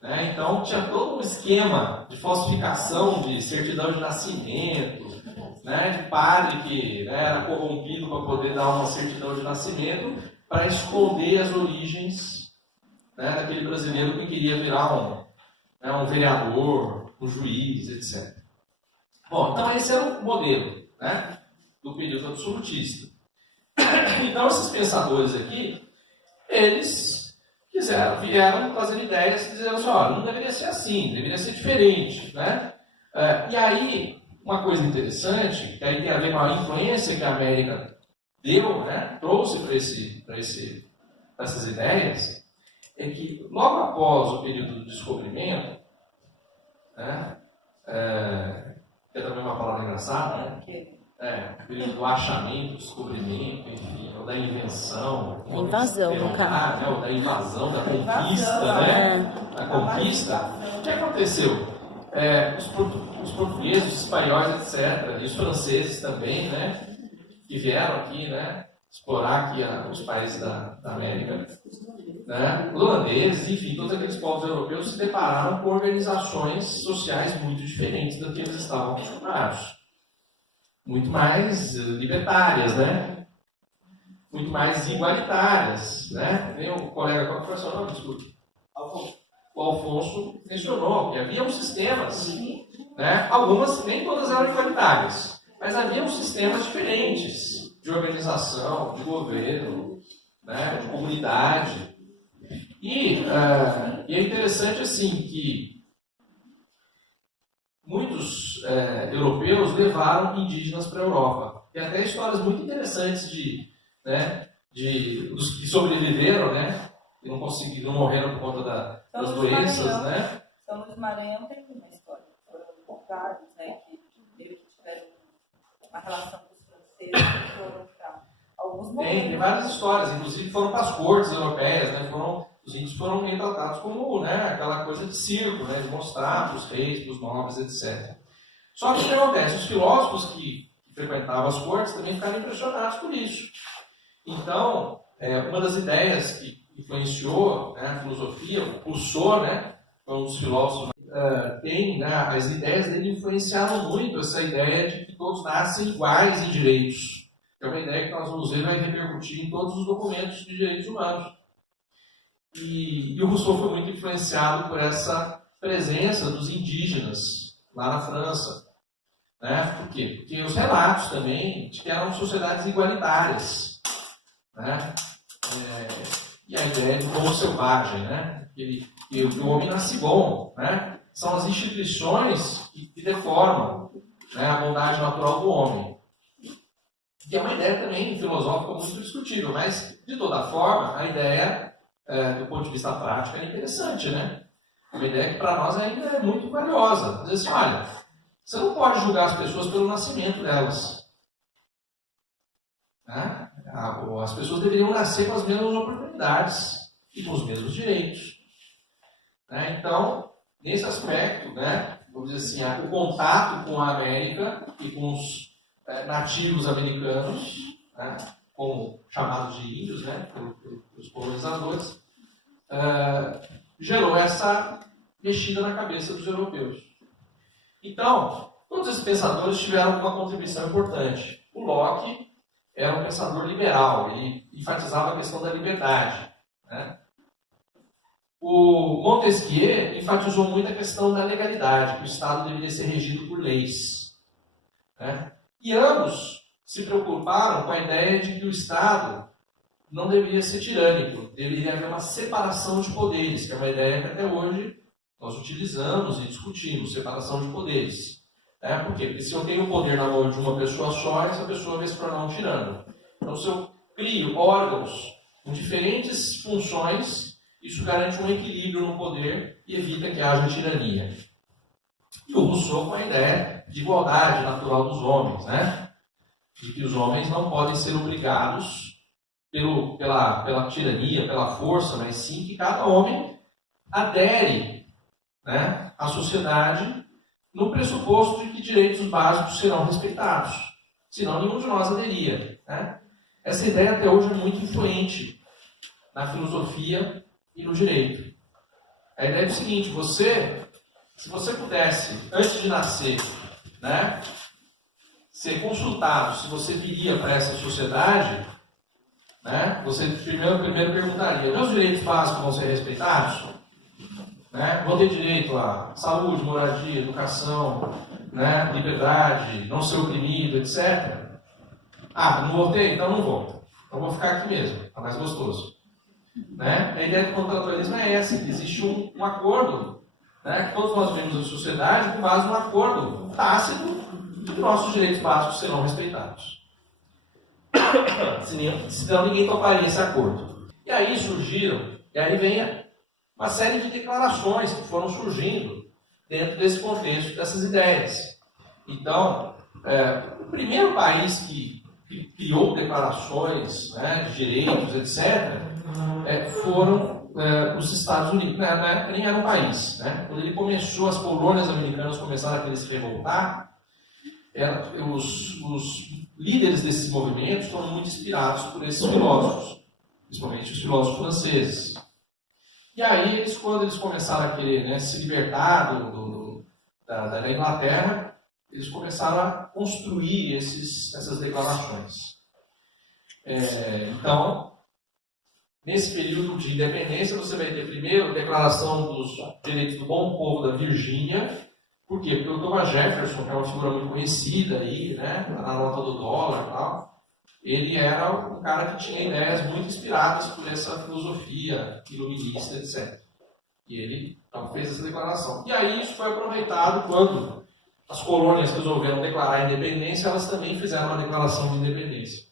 Então, tinha todo um esquema de falsificação de certidão de nascimento, de padre que era corrompido para poder dar uma certidão de nascimento, para esconder as origens daquele brasileiro que queria virar um vereador, um juiz, etc. Bom, então esse era o modelo do período absolutista. Então, esses pensadores aqui, eles vieram trazendo ideias dizendo assim, olha, não deveria ser assim, deveria ser diferente, né? E aí, uma coisa interessante, que aí tem a ver com a influência que a América deu, né, trouxe para essas ideias, é que logo após o período do descobrimento, né, que é também uma palavra engraçada, né? O período do achamento, descobrimento, enfim, ou da invenção, invasão, no caso. Ou da invasão, da conquista, né? Da conquista. O que aconteceu? Os portugueses, os espanhóis, etc., e os franceses também, né? Que vieram aqui, né? Explorar aqui os países da América, né? Holandeses, enfim, todos aqueles povos europeus se depararam com organizações sociais muito diferentes do que eles estavam acostumados. Muito mais libertárias, né? Muito mais igualitárias, né? Tem um colega, qual foi o seu nome? Desculpe. O Alfonso mencionou que havia sistemas, né? Algumas, nem todas eram igualitárias, mas havia sistemas diferentes de organização, de governo, né? De comunidade. E é interessante assim que muitos europeus levaram indígenas para a Europa. Tem até histórias muito interessantes dos que sobreviveram, né? E não conseguiram, não morreram por conta das doenças, né? São Luís Maranhão tem uma história. Foram vários, né? Que tiveram uma relação com os franceses, que foram para alguns momentos. Tem várias histórias, inclusive foram para as cortes europeias, né? Os índios foram meio tratados como, né, aquela coisa de circo, né, de mostrar para os reis, para os nobres, etc. Só que o que acontece? Os filósofos que frequentavam as cortes também ficaram impressionados por isso. Então, uma das ideias que influenciou, né, a filosofia, o Rousseau, né, foi um dos filósofos, as ideias dele influenciaram muito essa ideia de que todos nascem iguais em direitos. É uma ideia que nós vamos ver vai repercutir em todos os documentos de direitos humanos. E o Rousseau foi muito influenciado por essa presença dos indígenas lá na França. Né? Por quê? Porque os relatos também de que eram sociedades igualitárias. Né? E a ideia do homo selvagem, né? que o homem nasce bom. Né? São as instituições que deformam, né, a bondade natural do homem. E é uma ideia também filosófica muito discutível, mas, de toda forma, a ideia, do ponto de vista prático, é interessante, né? Uma ideia que para nós ainda é muito valiosa. Dizer assim, olha, você não pode julgar as pessoas pelo nascimento delas. Né? As pessoas deveriam nascer com as mesmas oportunidades e com os mesmos direitos. Né? Então, nesse aspecto, né, vamos dizer assim, o contato com a América e com os nativos americanos, né, como chamados de índios, né, pelos colonizadores, gerou essa mexida na cabeça dos europeus. Então, todos esses pensadores tiveram uma contribuição importante. O Locke era um pensador liberal, ele enfatizava a questão da liberdade. Né? O Montesquieu enfatizou muito a questão da legalidade, que o Estado deveria ser regido por leis. Né? E ambos se preocuparam com a ideia de que o Estado não deveria ser tirânico, deveria haver uma separação de poderes, que é uma ideia que até hoje nós utilizamos e discutimos, separação de poderes. Por quê? Porque se eu tenho o poder na mão de uma pessoa só, essa pessoa vai se tornar um tirano. Então, se eu crio órgãos com diferentes funções, isso garante um equilíbrio no poder e evita que haja tirania. E o Rousseau com a ideia de igualdade natural dos homens, né? De que os homens não podem ser obrigados pela tirania, pela força, mas sim que cada homem adere, né, à sociedade no pressuposto de que direitos básicos serão respeitados. Senão nenhum de nós aderia. Né? Essa ideia até hoje é muito influente na filosofia e no direito. A ideia é o seguinte, se você pudesse, antes de nascer, né, ser consultado se você viria para essa sociedade, né, você primeiro perguntaria, meus direitos básicos vão ser respeitados? Né? Vou ter direito a saúde, moradia, educação, né, liberdade, não ser oprimido, etc. Não vou ter? Então não vou. Então vou ficar aqui mesmo, tá mais gostoso. Né? A ideia do contratualismo é essa, que existe um acordo, né, que todos nós vivemos em sociedade com base num acordo tácito de que nossos direitos básicos serão respeitados. Senão ninguém toparia esse acordo. E aí vem uma série de declarações que foram surgindo dentro desse contexto, dessas ideias. Então, o primeiro país que criou declarações, né, de direitos, etc., foram os Estados Unidos. Na época nem era um país. Né? Quando ele começou, as colônias americanas começaram a querer se revoltar, os líderes desses movimentos foram muito inspirados por esses filósofos, principalmente os filósofos franceses. E aí, quando eles começaram a querer, né, se libertar da Inglaterra, eles começaram a construir essas declarações. Então, nesse período de independência, você vai ter primeiro a Declaração dos Direitos do Bom Povo da Virgínia. Por quê? Porque o Thomas Jefferson, que é uma figura muito conhecida aí, né, na nota do dólar e tal, ele era um cara que tinha ideias muito inspiradas por essa filosofia iluminista, etc. E ele então, fez essa declaração. E aí isso foi aproveitado quando as colônias resolveram declarar a independência, elas também fizeram uma declaração de independência.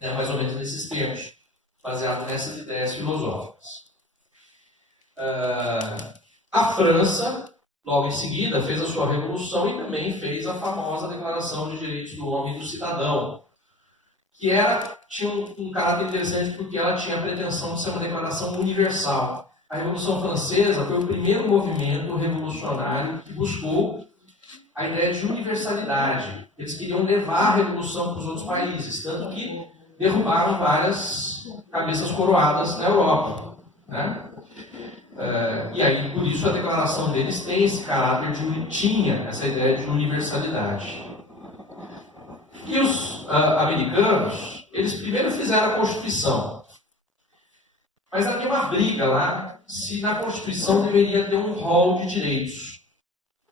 Mais ou menos nesses termos, baseado nessas ideias filosóficas. A França, logo em seguida, fez a sua revolução e também fez a famosa Declaração de Direitos do Homem e do Cidadão, que tinha um caráter interessante porque ela tinha a pretensão de ser uma declaração universal. A Revolução Francesa foi o primeiro movimento revolucionário que buscou a ideia de universalidade. Eles queriam levar a revolução para os outros países, tanto que derrubaram várias cabeças coroadas na Europa. Né? E aí, por isso, a declaração deles tem esse caráter tinha essa ideia de universalidade. E os americanos, eles primeiro fizeram a Constituição. Mas havia uma briga lá se na Constituição deveria ter um rol de direitos.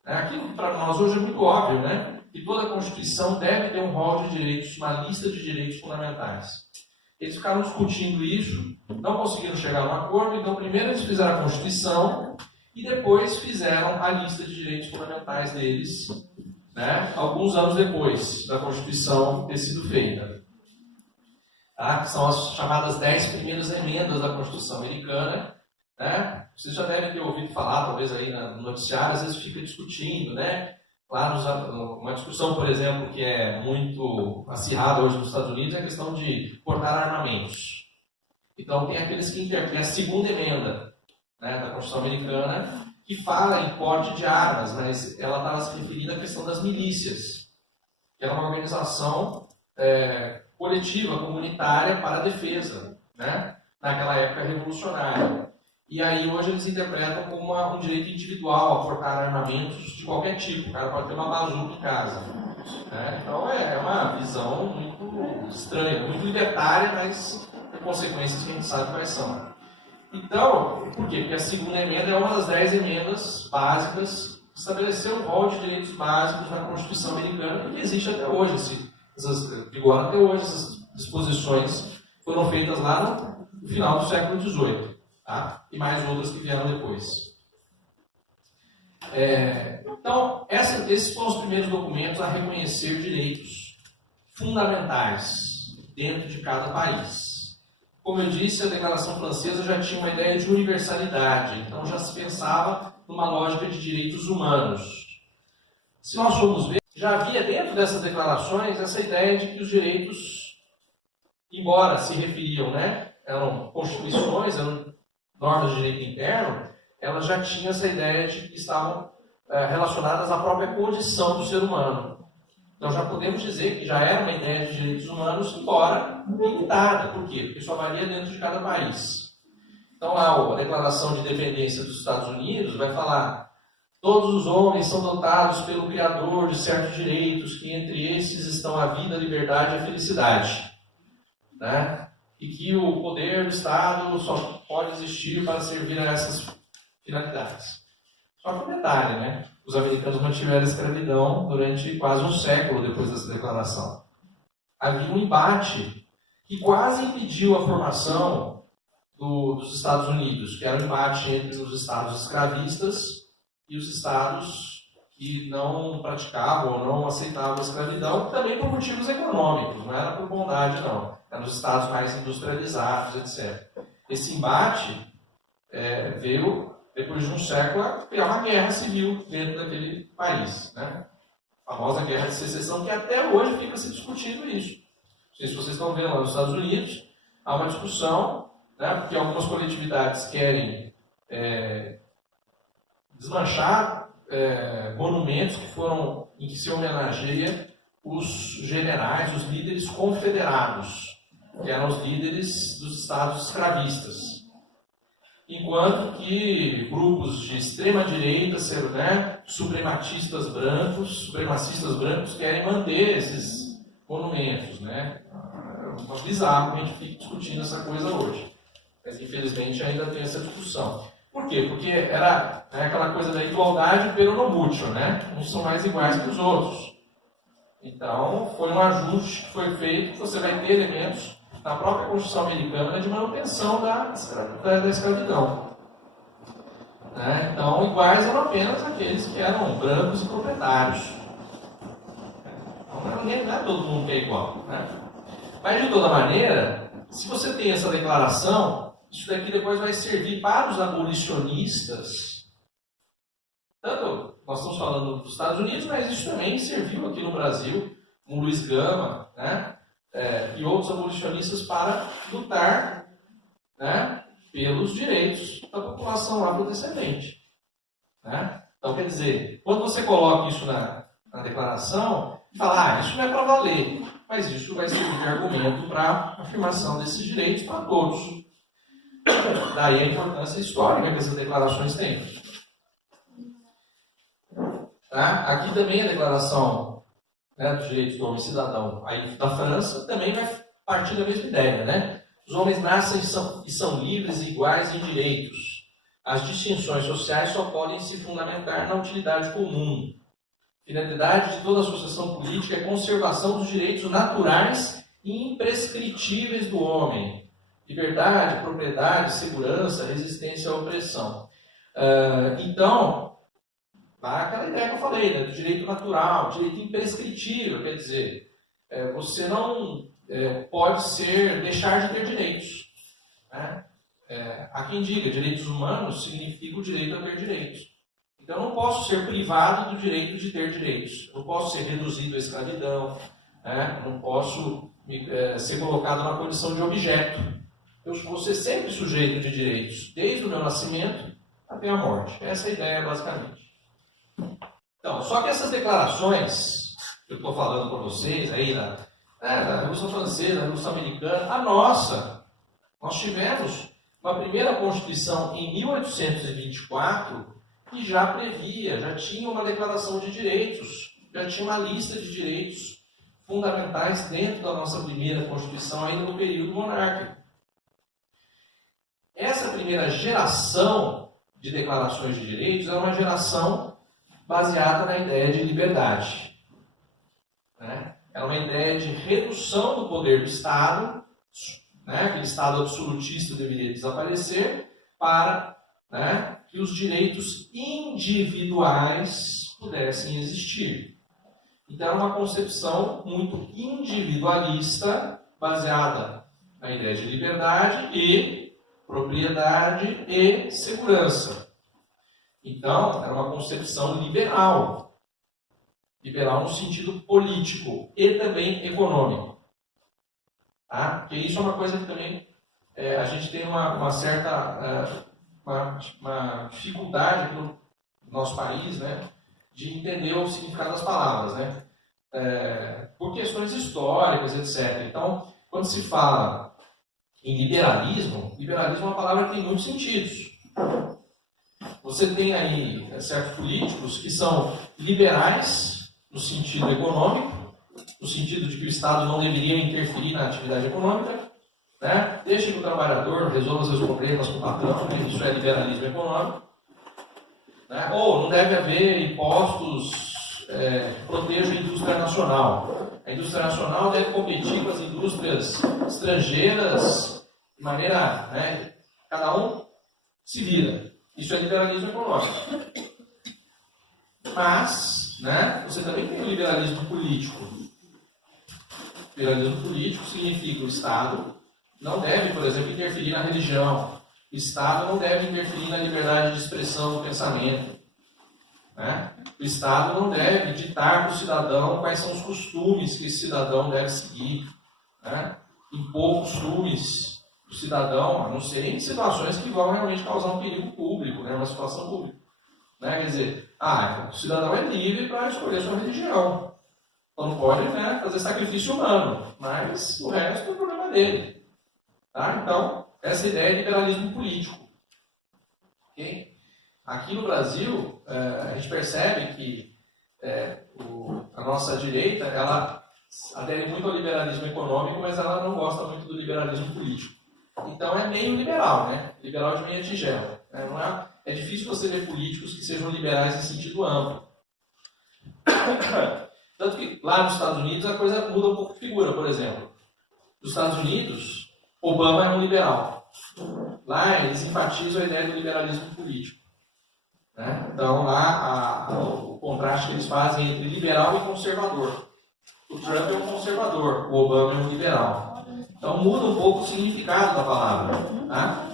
Aquilo para nós hoje é muito óbvio, né? Que toda Constituição deve ter um rol de direitos, uma lista de direitos fundamentais. Eles ficaram discutindo isso, não conseguiram chegar a um acordo, então primeiro eles fizeram a Constituição e depois fizeram a lista de direitos fundamentais deles, né? Alguns anos depois da Constituição ter sido feita. Que são as chamadas 10 primeiras emendas da Constituição americana. Né? Vocês já devem ter ouvido falar, talvez aí no noticiário, às vezes fica discutindo, né? Lá uma discussão, por exemplo, que é muito acirrada hoje nos Estados Unidos é a questão de portar armamentos. Então tem aqueles que interpretam a segunda emenda, né, da Constituição americana, que fala em porte de armas, mas ela estava se referindo à questão das milícias, que era uma organização coletiva, comunitária para a defesa, né? Naquela época revolucionária. E aí hoje eles interpretam como um direito individual a portar armamentos de qualquer tipo. O cara pode ter uma bazuca em casa. Né? Então é uma visão muito estranha, muito libertária, mas tem consequências que a gente sabe quais são. Então, por quê? Porque a segunda emenda é uma das 10 emendas básicas que estabeleceu um rol de direitos básicos na Constituição americana que existe até hoje. Vigoram até hoje. Essas disposições foram feitas lá no final do século XVIII. Tá? E mais outras que vieram depois. Então, esses foram os primeiros documentos a reconhecer direitos fundamentais dentro de cada país. Como eu disse, a Declaração Francesa já tinha uma ideia de universalidade, então já se pensava numa lógica de direitos humanos. Se nós formos ver, já havia dentro dessas declarações essa ideia de que os direitos, embora se referiam, né, eram constituições, eram normas de direito interno, elas já tinham essa ideia de que estavam relacionadas à própria condição do ser humano. Então já podemos dizer que já era uma ideia de direitos humanos, embora limitada. Por quê? Porque só varia dentro de cada país. Então lá a Declaração de Independência dos Estados Unidos vai falar: todos os homens são dotados pelo Criador de certos direitos, que entre esses estão a vida, a liberdade e a felicidade. Né? E que o poder do Estado só pode existir para servir a essas finalidades. Só que um detalhe, né? Os americanos mantiveram a escravidão durante quase um século depois dessa declaração. Havia um embate que quase impediu a formação dos Estados Unidos, que era o embate entre os estados escravistas e os estados que não praticavam ou não aceitavam a escravidão, também por motivos econômicos, não era por bondade, não. Eram os estados mais industrializados, etc. Esse embate veio, depois de um século, a criar uma guerra civil dentro daquele país, né? A famosa Guerra de Secessão, que até hoje fica se discutindo isso. Não sei se vocês estão vendo lá nos Estados Unidos, há uma discussão, né, porque algumas coletividades querem desmanchar monumentos em que se homenageia os generais, os líderes confederados, que eram os líderes dos estados escravistas. Enquanto que grupos de extrema-direita, né, supremacistas brancos, querem manter esses monumentos. Né? É bizarro que a gente fique discutindo essa coisa hoje. Mas, infelizmente, ainda tem essa discussão. Por quê? Porque era aquela coisa da igualdade pelo no mútuo, né? Uns são mais iguais que os outros. Então, foi um ajuste que foi feito, que você vai ter elementos na própria Constituição Americana de manutenção da escravidão. Né? Então, iguais eram apenas aqueles que eram brancos e proprietários. Então, não é todo mundo que é igual. Né? Mas, de toda maneira, se você tem essa declaração, isso daqui depois vai servir para os abolicionistas. Tanto, nós estamos falando dos Estados Unidos, mas isso também serviu aqui no Brasil, com Luiz Gama, né? E outros abolicionistas para lutar, né, pelos direitos da população afrodescendente. Né? Então, quer dizer, quando você coloca isso na declaração, fala, isso não é para valer, mas isso vai servir de argumento para a afirmação desses direitos para todos. Daí a importância histórica que essas declarações têm. Tá? Aqui também a declaração, né, dos direitos do homem cidadão aí da França também vai partir da mesma ideia. Né? Os homens nascem e são livres e iguais em direitos. As distinções sociais só podem se fundamentar na utilidade comum. A finalidade de toda associação política é a conservação dos direitos naturais e imprescritíveis do homem. Liberdade, propriedade, segurança, resistência à opressão. Então, aquela ideia que eu falei, né, do direito natural, direito imprescritível, quer dizer, você não pode deixar de ter direitos. Né? Há quem diga, direitos humanos significa o direito a ter direitos. Então, eu não posso ser privado do direito de ter direitos. Eu não posso ser reduzido à escravidão. Né? Eu não posso ser colocado na condição de objeto. Eu vou ser sempre sujeito de direitos, desde o meu nascimento até a morte. Essa é a ideia, basicamente. Então, só que essas declarações que eu estou falando para vocês, aí da Revolução Francesa, da Revolução Americana, a nossa, nós tivemos uma primeira Constituição em 1824 que já previa, já tinha uma declaração de direitos, já tinha uma lista de direitos fundamentais dentro da nossa primeira Constituição, ainda no período monárquico. Essa primeira geração de declarações de direitos era uma geração baseada na ideia de liberdade. Né? Era uma ideia de redução do poder do Estado, né? Aquele Estado absolutista deveria desaparecer, para, né, que os direitos individuais pudessem existir. Então, era uma concepção muito individualista, baseada na ideia de liberdade e propriedade e segurança. Então, era uma concepção liberal. Liberal no sentido político e também econômico. Tá? Porque isso é uma coisa que também a gente tem uma certa uma dificuldade no nosso país, né, de entender o significado das palavras, né, por questões históricas, etc. Então, quando se fala em liberalismo é uma palavra que tem muitos sentidos. Você tem aí certos políticos que são liberais no sentido econômico, no sentido de que o Estado não deveria interferir na atividade econômica, né? Deixa que o trabalhador resolva seus problemas com o patrão, né? Isso é liberalismo econômico. Né? Ou não deve haver impostos que protejam a indústria nacional. A indústria nacional deve competir com as indústrias estrangeiras de maneira, né, Cada um se vira. Isso é liberalismo econômico. Mas, né, você também tem o liberalismo político. O liberalismo político significa que o Estado não deve, por exemplo, interferir na religião. O Estado não deve interferir na liberdade de expressão do pensamento. Né? O Estado não deve ditar para o cidadão quais são os costumes que esse cidadão deve seguir. Né? Impor costumes do cidadão, a não ser em situações que vão realmente causar um perigo público, né? Uma situação pública. Né? Quer dizer, o cidadão é livre para escolher sua religião. Então não pode, né, fazer sacrifício humano, mas o resto é o problema dele. Tá? Então, essa ideia é liberalismo político. Okay? Aqui no Brasil, a gente percebe que a nossa direita, ela adere muito ao liberalismo econômico, mas ela não gosta muito do liberalismo político. Então é meio liberal, né? Liberal de meia tigela. Né? Não é difícil você ver políticos que sejam liberais em sentido amplo. Tanto que lá nos Estados Unidos a coisa muda um pouco de figura, por exemplo. Nos Estados Unidos, Obama é um liberal. Lá eles enfatizam a ideia do liberalismo político. Né? Então lá o contraste que eles fazem entre liberal e conservador. O Trump é um conservador, o Obama é um liberal. Então muda um pouco o significado da palavra. Tá?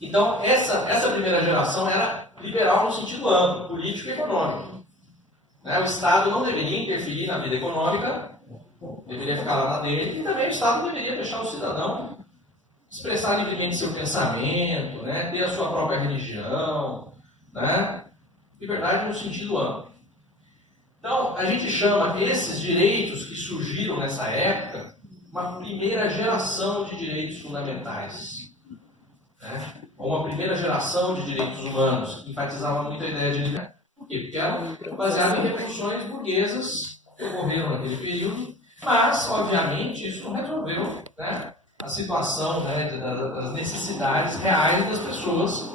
Então essa primeira geração era liberal no sentido amplo, político e econômico. Né? O Estado não deveria interferir na vida econômica, deveria ficar lá na dele, e também o Estado deveria deixar o cidadão expressar livremente seu pensamento, né? Ter a sua própria religião, né? Liberdade no sentido amplo. Então, a gente chama esses direitos que surgiram nessa época uma primeira geração de direitos fundamentais. Né? Ou uma primeira geração de direitos humanos, que enfatizava muito a ideia de liberdade. Por quê? Porque era baseado em revoluções burguesas que ocorreram naquele período, mas, obviamente, isso não resolveu, né, a situação, né, das necessidades reais das pessoas,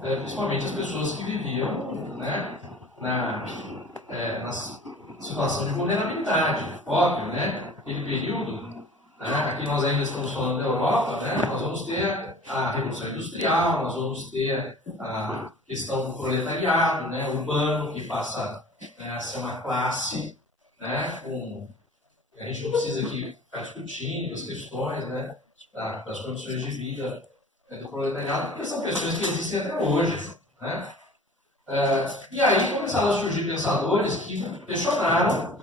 principalmente as pessoas que viviam, né, na situação de vulnerabilidade. Óbvio, né? Aquele período, né, aqui nós ainda estamos falando da Europa, né, nós vamos ter a Revolução Industrial, nós vamos ter a questão do proletariado, né, urbano, que passa, né, a ser uma classe, né, a gente não precisa aqui ficar discutindo as questões, né, das condições de vida, do proletariado, porque são questões que existem até hoje. Né? E aí começaram a surgir pensadores que questionaram,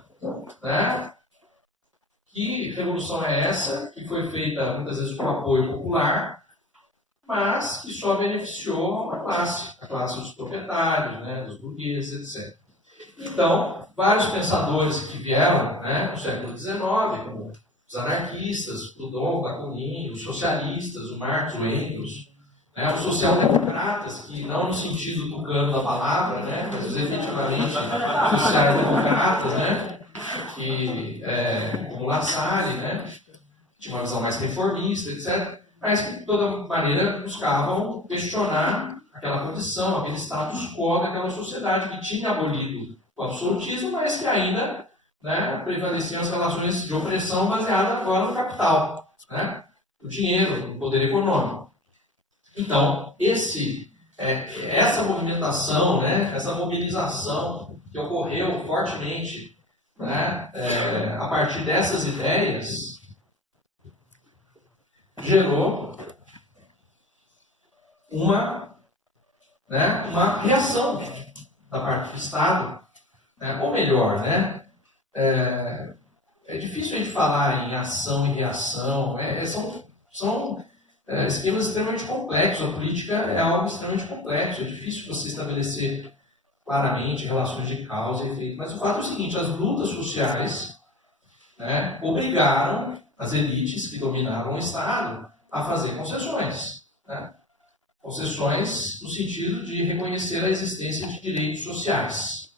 né, que revolução é essa, que foi feita muitas vezes com apoio popular, mas que só beneficiou uma classe, a classe dos proprietários, né, dos burgueses, etc. Então, vários pensadores que vieram, né, no século XIX, como os anarquistas, o Dom Bakunin, os socialistas, o Marx, o Engels, né, os social-democratas, que não no sentido tucano da palavra, né, mas efetivamente social-democratas, né, que, como La Salle, né, tinha uma visão mais reformista, etc., mas que de toda maneira buscavam questionar aquela condição, aquele status quo daquela sociedade que tinha abolido o absolutismo, mas que ainda, né, prevaleciam as relações de opressão baseadas agora no capital, né, no dinheiro, no poder econômico. Então, essa movimentação, né, essa mobilização que ocorreu fortemente, né, a partir dessas ideias, gerou uma reação da parte do Estado, né? Ou melhor, né? É difícil a gente falar em ação e reação, são esquemas extremamente complexos, a política é algo extremamente complexo, é difícil você estabelecer claramente relações de causa e efeito, mas o fato é o seguinte, as lutas sociais, né, obrigaram as elites que dominaram o Estado a fazer concessões. Né? Concessões no sentido de reconhecer a existência de direitos sociais.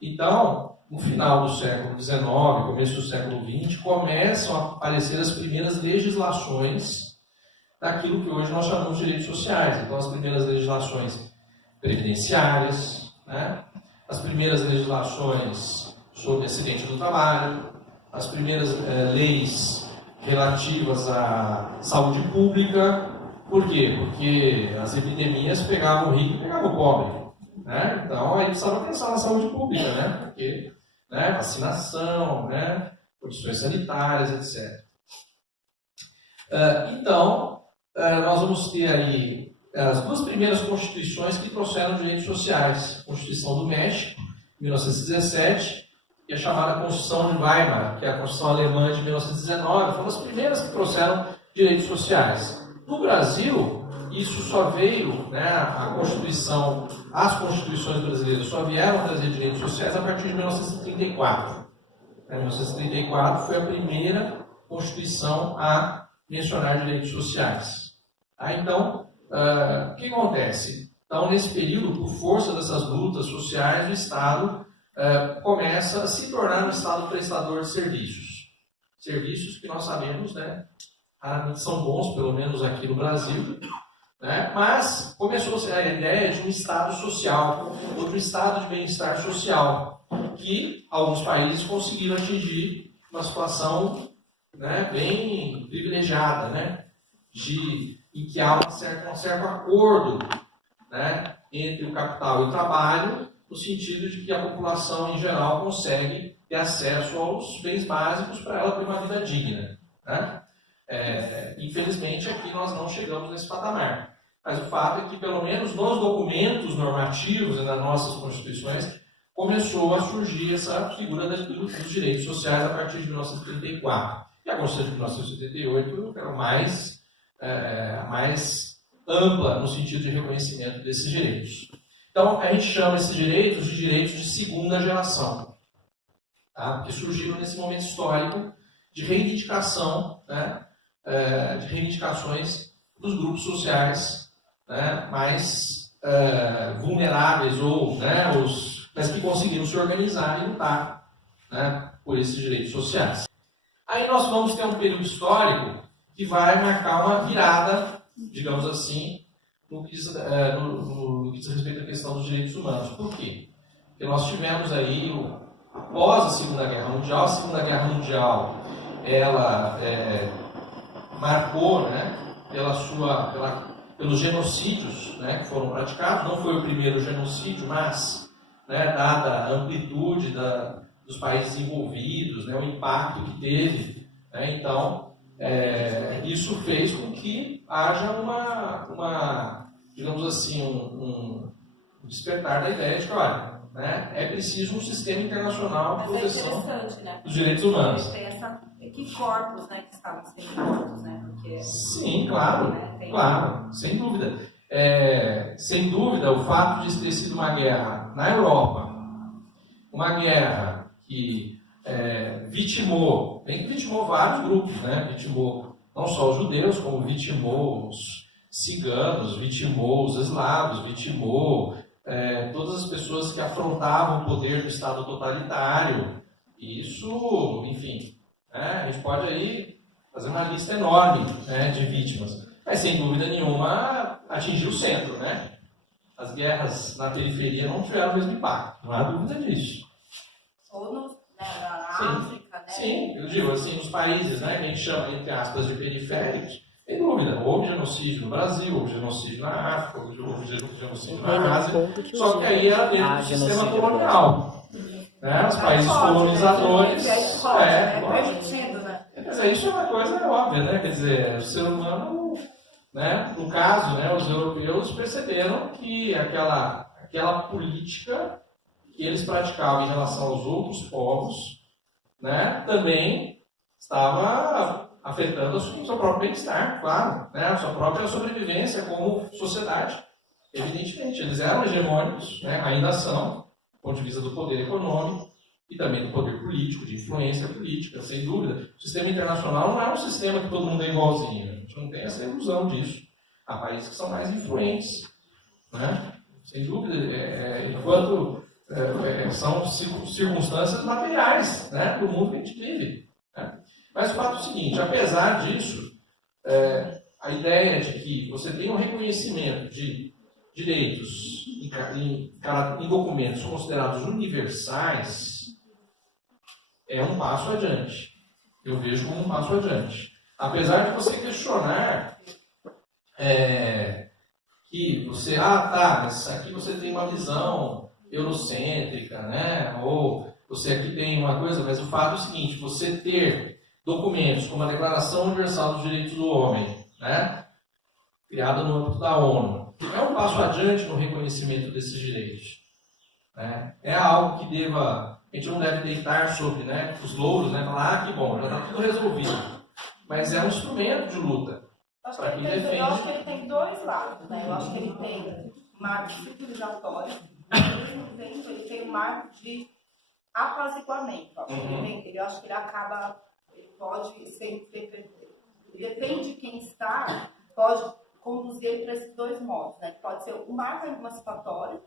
Então, no final do século XIX, começo do século XX, começam a aparecer as primeiras legislações daquilo que hoje nós chamamos de direitos sociais. Então, as primeiras legislações previdenciárias, né? As primeiras legislações sobre acidente do trabalho, as primeiras leis relativas à saúde pública. Por quê? Porque as epidemias pegavam o rico e pegavam o pobre. Né? Então, aí precisava pensar na saúde pública, né? Porque, né, vacinação, né, condições sanitárias, etc. Então, nós vamos ter aí as duas primeiras constituições que trouxeram direitos sociais. A Constituição do México, 1917, e a chamada Constituição de Weimar, que é a Constituição Alemã de 1919, foram as primeiras que trouxeram direitos sociais. No Brasil, isso só veio, né, as constituições brasileiras só vieram trazer direitos sociais a partir de 1934. 1934 foi a primeira Constituição a mencionar direitos sociais. Então, o que acontece? Então, nesse período, por força dessas lutas sociais, o Estado começa a se tornar um Estado prestador de serviços. Serviços que nós sabemos, né, raramente são bons, pelo menos aqui no Brasil, né, mas começou a ideia de um Estado social, ou de um Estado de bem-estar social, que alguns países conseguiram atingir uma situação, né, bem privilegiada, né, em que há um certo acordo, né, entre o capital e o trabalho, no sentido de que a população em geral consegue ter acesso aos bens básicos para ela ter uma vida digna. Né? Infelizmente, aqui nós não chegamos nesse patamar. Mas o fato é que, pelo menos nos documentos normativos e nas nossas constituições, começou a surgir essa figura dos direitos sociais a partir de 1934. E a Constituição de 1978 era mais ampla no sentido de reconhecimento desses direitos. Então, a gente chama esses direitos de direitos de segunda geração, tá? Porque surgiram nesse momento histórico de reivindicação, né, de reivindicações dos grupos sociais, né, mais vulneráveis, ou, né, mas que conseguiram se organizar e lutar, né, por esses direitos sociais. Aí nós vamos ter um período histórico que vai marcar uma virada, digamos assim, no que diz respeito à questão dos direitos humanos. Por quê? Porque nós tivemos aí, após a Segunda Guerra Mundial, ela marcou, né, pelos genocídios, né, que foram praticados. Não foi o primeiro genocídio, mas, né, dada a amplitude dos países envolvidos, né, o impacto que teve, né, então, isso fez com que haja digamos assim, um despertar da ideia de que, olha, né, é preciso um sistema internacional de proteção, né, dos direitos humanos. Que corpos, né, que estavam sendo mortos, né? Porque, sim, claro, né, claro, sem dúvida. Sem dúvida, o fato de ter sido uma guerra na Europa, uma guerra que vitimou vários grupos, né? Vitimou não só os judeus, como vitimou os ciganos, vitimou os eslavos, vitimou todas as pessoas que afrontavam o poder do Estado totalitário. Isso, enfim, né, a gente pode aí fazer uma lista enorme, né, de vítimas. Mas, sem dúvida nenhuma, atingiu o centro, né? As guerras na periferia não tiveram o mesmo impacto, não há dúvida disso. Ou na África, né? Sim, eu digo assim, nos países, né, que a gente chama, entre aspas, de periféricos, sem dúvida, houve genocídio no Brasil, houve genocídio na África, houve genocídio na Ásia, só que aí era dentro do sistema colonial. Né? Os países colonizadores... Mas isso é uma coisa óbvia, né? Quer dizer, o ser humano, né, no caso, né, os europeus perceberam que aquela política que eles praticavam em relação aos outros povos, né, também estava afetando o seu próprio bem-estar, claro, né, a sua própria sobrevivência como sociedade. Evidentemente, eles eram hegemônicos, né, ainda são, do ponto de vista do poder econômico e também do poder político, de influência política, sem dúvida. O sistema internacional não é um sistema que todo mundo é igualzinho, a gente não tem essa ilusão disso. Há países que são mais influentes, né, sem dúvida, enquanto são circunstâncias materiais, né, do mundo que a gente vive. Né? Mas o fato é o seguinte, apesar disso, a ideia de que você tem um reconhecimento de direitos em documentos considerados universais é um passo adiante. Eu vejo como um passo adiante. Apesar de você questionar que você, mas aqui você tem uma visão eurocêntrica, né? Ou você aqui tem uma coisa, mas o fato é o seguinte, você ter documentos como a Declaração Universal dos Direitos do Homem, né? Criada no âmbito da ONU, é um passo adiante no reconhecimento desses direitos. Né? É algo que a gente não deve deitar sobre, né, os louros, né? Falar, que bom, já está tudo resolvido. Mas é um instrumento de luta. Eu acho que ele tem dois lados, né? Eu acho que ele tem um marco civilizatório, mas ao mesmo tempo ele tem um marco de apaziguamento. Eu acho que ele pode ser, depende de quem está, pode conduzir ele para esses dois modos, né? Pode ser um marco emancipatório,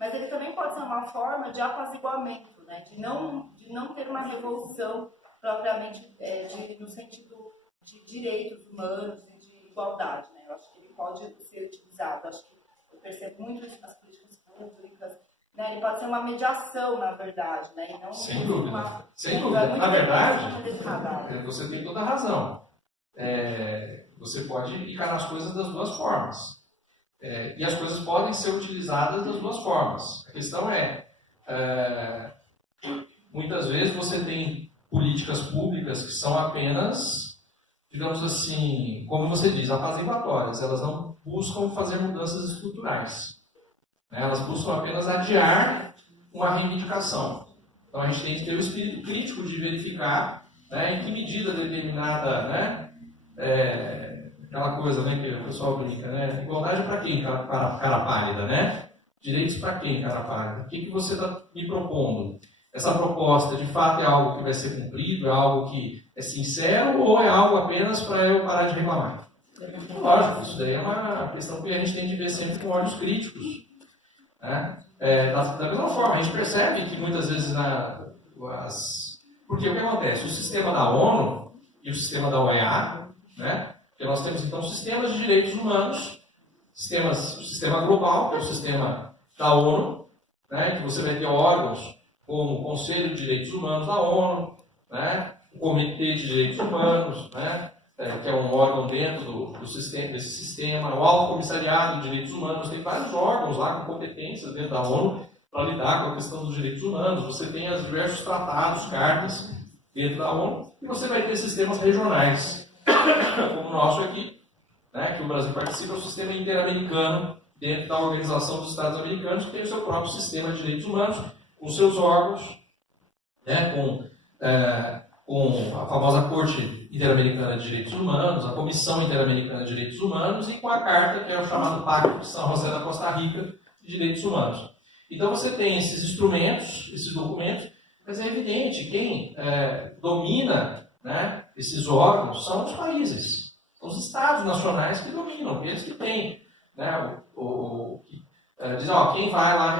mas ele também pode ser uma forma de apaziguamento, né? De não ter uma revolução propriamente no sentido de direitos humanos e de igualdade, né? Eu acho que ele pode ser utilizado. Eu acho que eu percebo muito as políticas públicas, né? Ele pode ser uma mediação, na verdade, né? E não sem dúvida. Sem dúvida. Na verdade, você tem toda a razão. Você pode encarar as coisas das duas formas. E as coisas podem ser utilizadas das duas formas. A questão muitas vezes você tem políticas públicas que são apenas, digamos assim, como você diz, apaziguatórias. Elas não buscam fazer mudanças estruturais. Né? Elas buscam apenas adiar uma reivindicação. Então a gente tem que ter o espírito crítico de verificar, né, em que medida determinada, né, aquela coisa, né, que o pessoal brinca, né? Igualdade para quem, cara pálida, né? Direitos para quem, cara pálida? O que você está me propondo? Essa proposta, de fato, é algo que vai ser cumprido? É algo que é sincero? Ou é algo apenas para eu parar de reclamar? Lógico, isso daí é uma questão que a gente tem que ver sempre com olhos críticos. Né? Da mesma forma, a gente percebe que muitas vezes porque o que acontece? O sistema da ONU e o sistema da OEA, né? Porque nós temos, então, sistemas de direitos humanos, o sistema global, que é o sistema da ONU, né, que você vai ter órgãos como o Conselho de Direitos Humanos da ONU, né, o Comitê de Direitos Humanos, né, que é um órgão dentro desse sistema, o Alto Comissariado de Direitos Humanos, tem vários órgãos lá com competências dentro da ONU para lidar com a questão dos direitos humanos. Você tem os diversos tratados, cartas dentro da ONU, e você vai ter sistemas regionais, como o nosso aqui, né, que o Brasil participa, é o sistema interamericano, dentro da Organização dos Estados Americanos, que tem o seu próprio sistema de direitos humanos, com seus órgãos, né, com a famosa Corte Interamericana de Direitos Humanos, a Comissão Interamericana de Direitos Humanos, e com a Carta, que é o chamado Pacto de São José da Costa Rica de Direitos Humanos. Então você tem esses instrumentos, esses documentos, mas é evidente, quem domina, né, esses órgãos são os países, são os estados nacionais que dominam, eles que têm, né, dizem, quem vai lá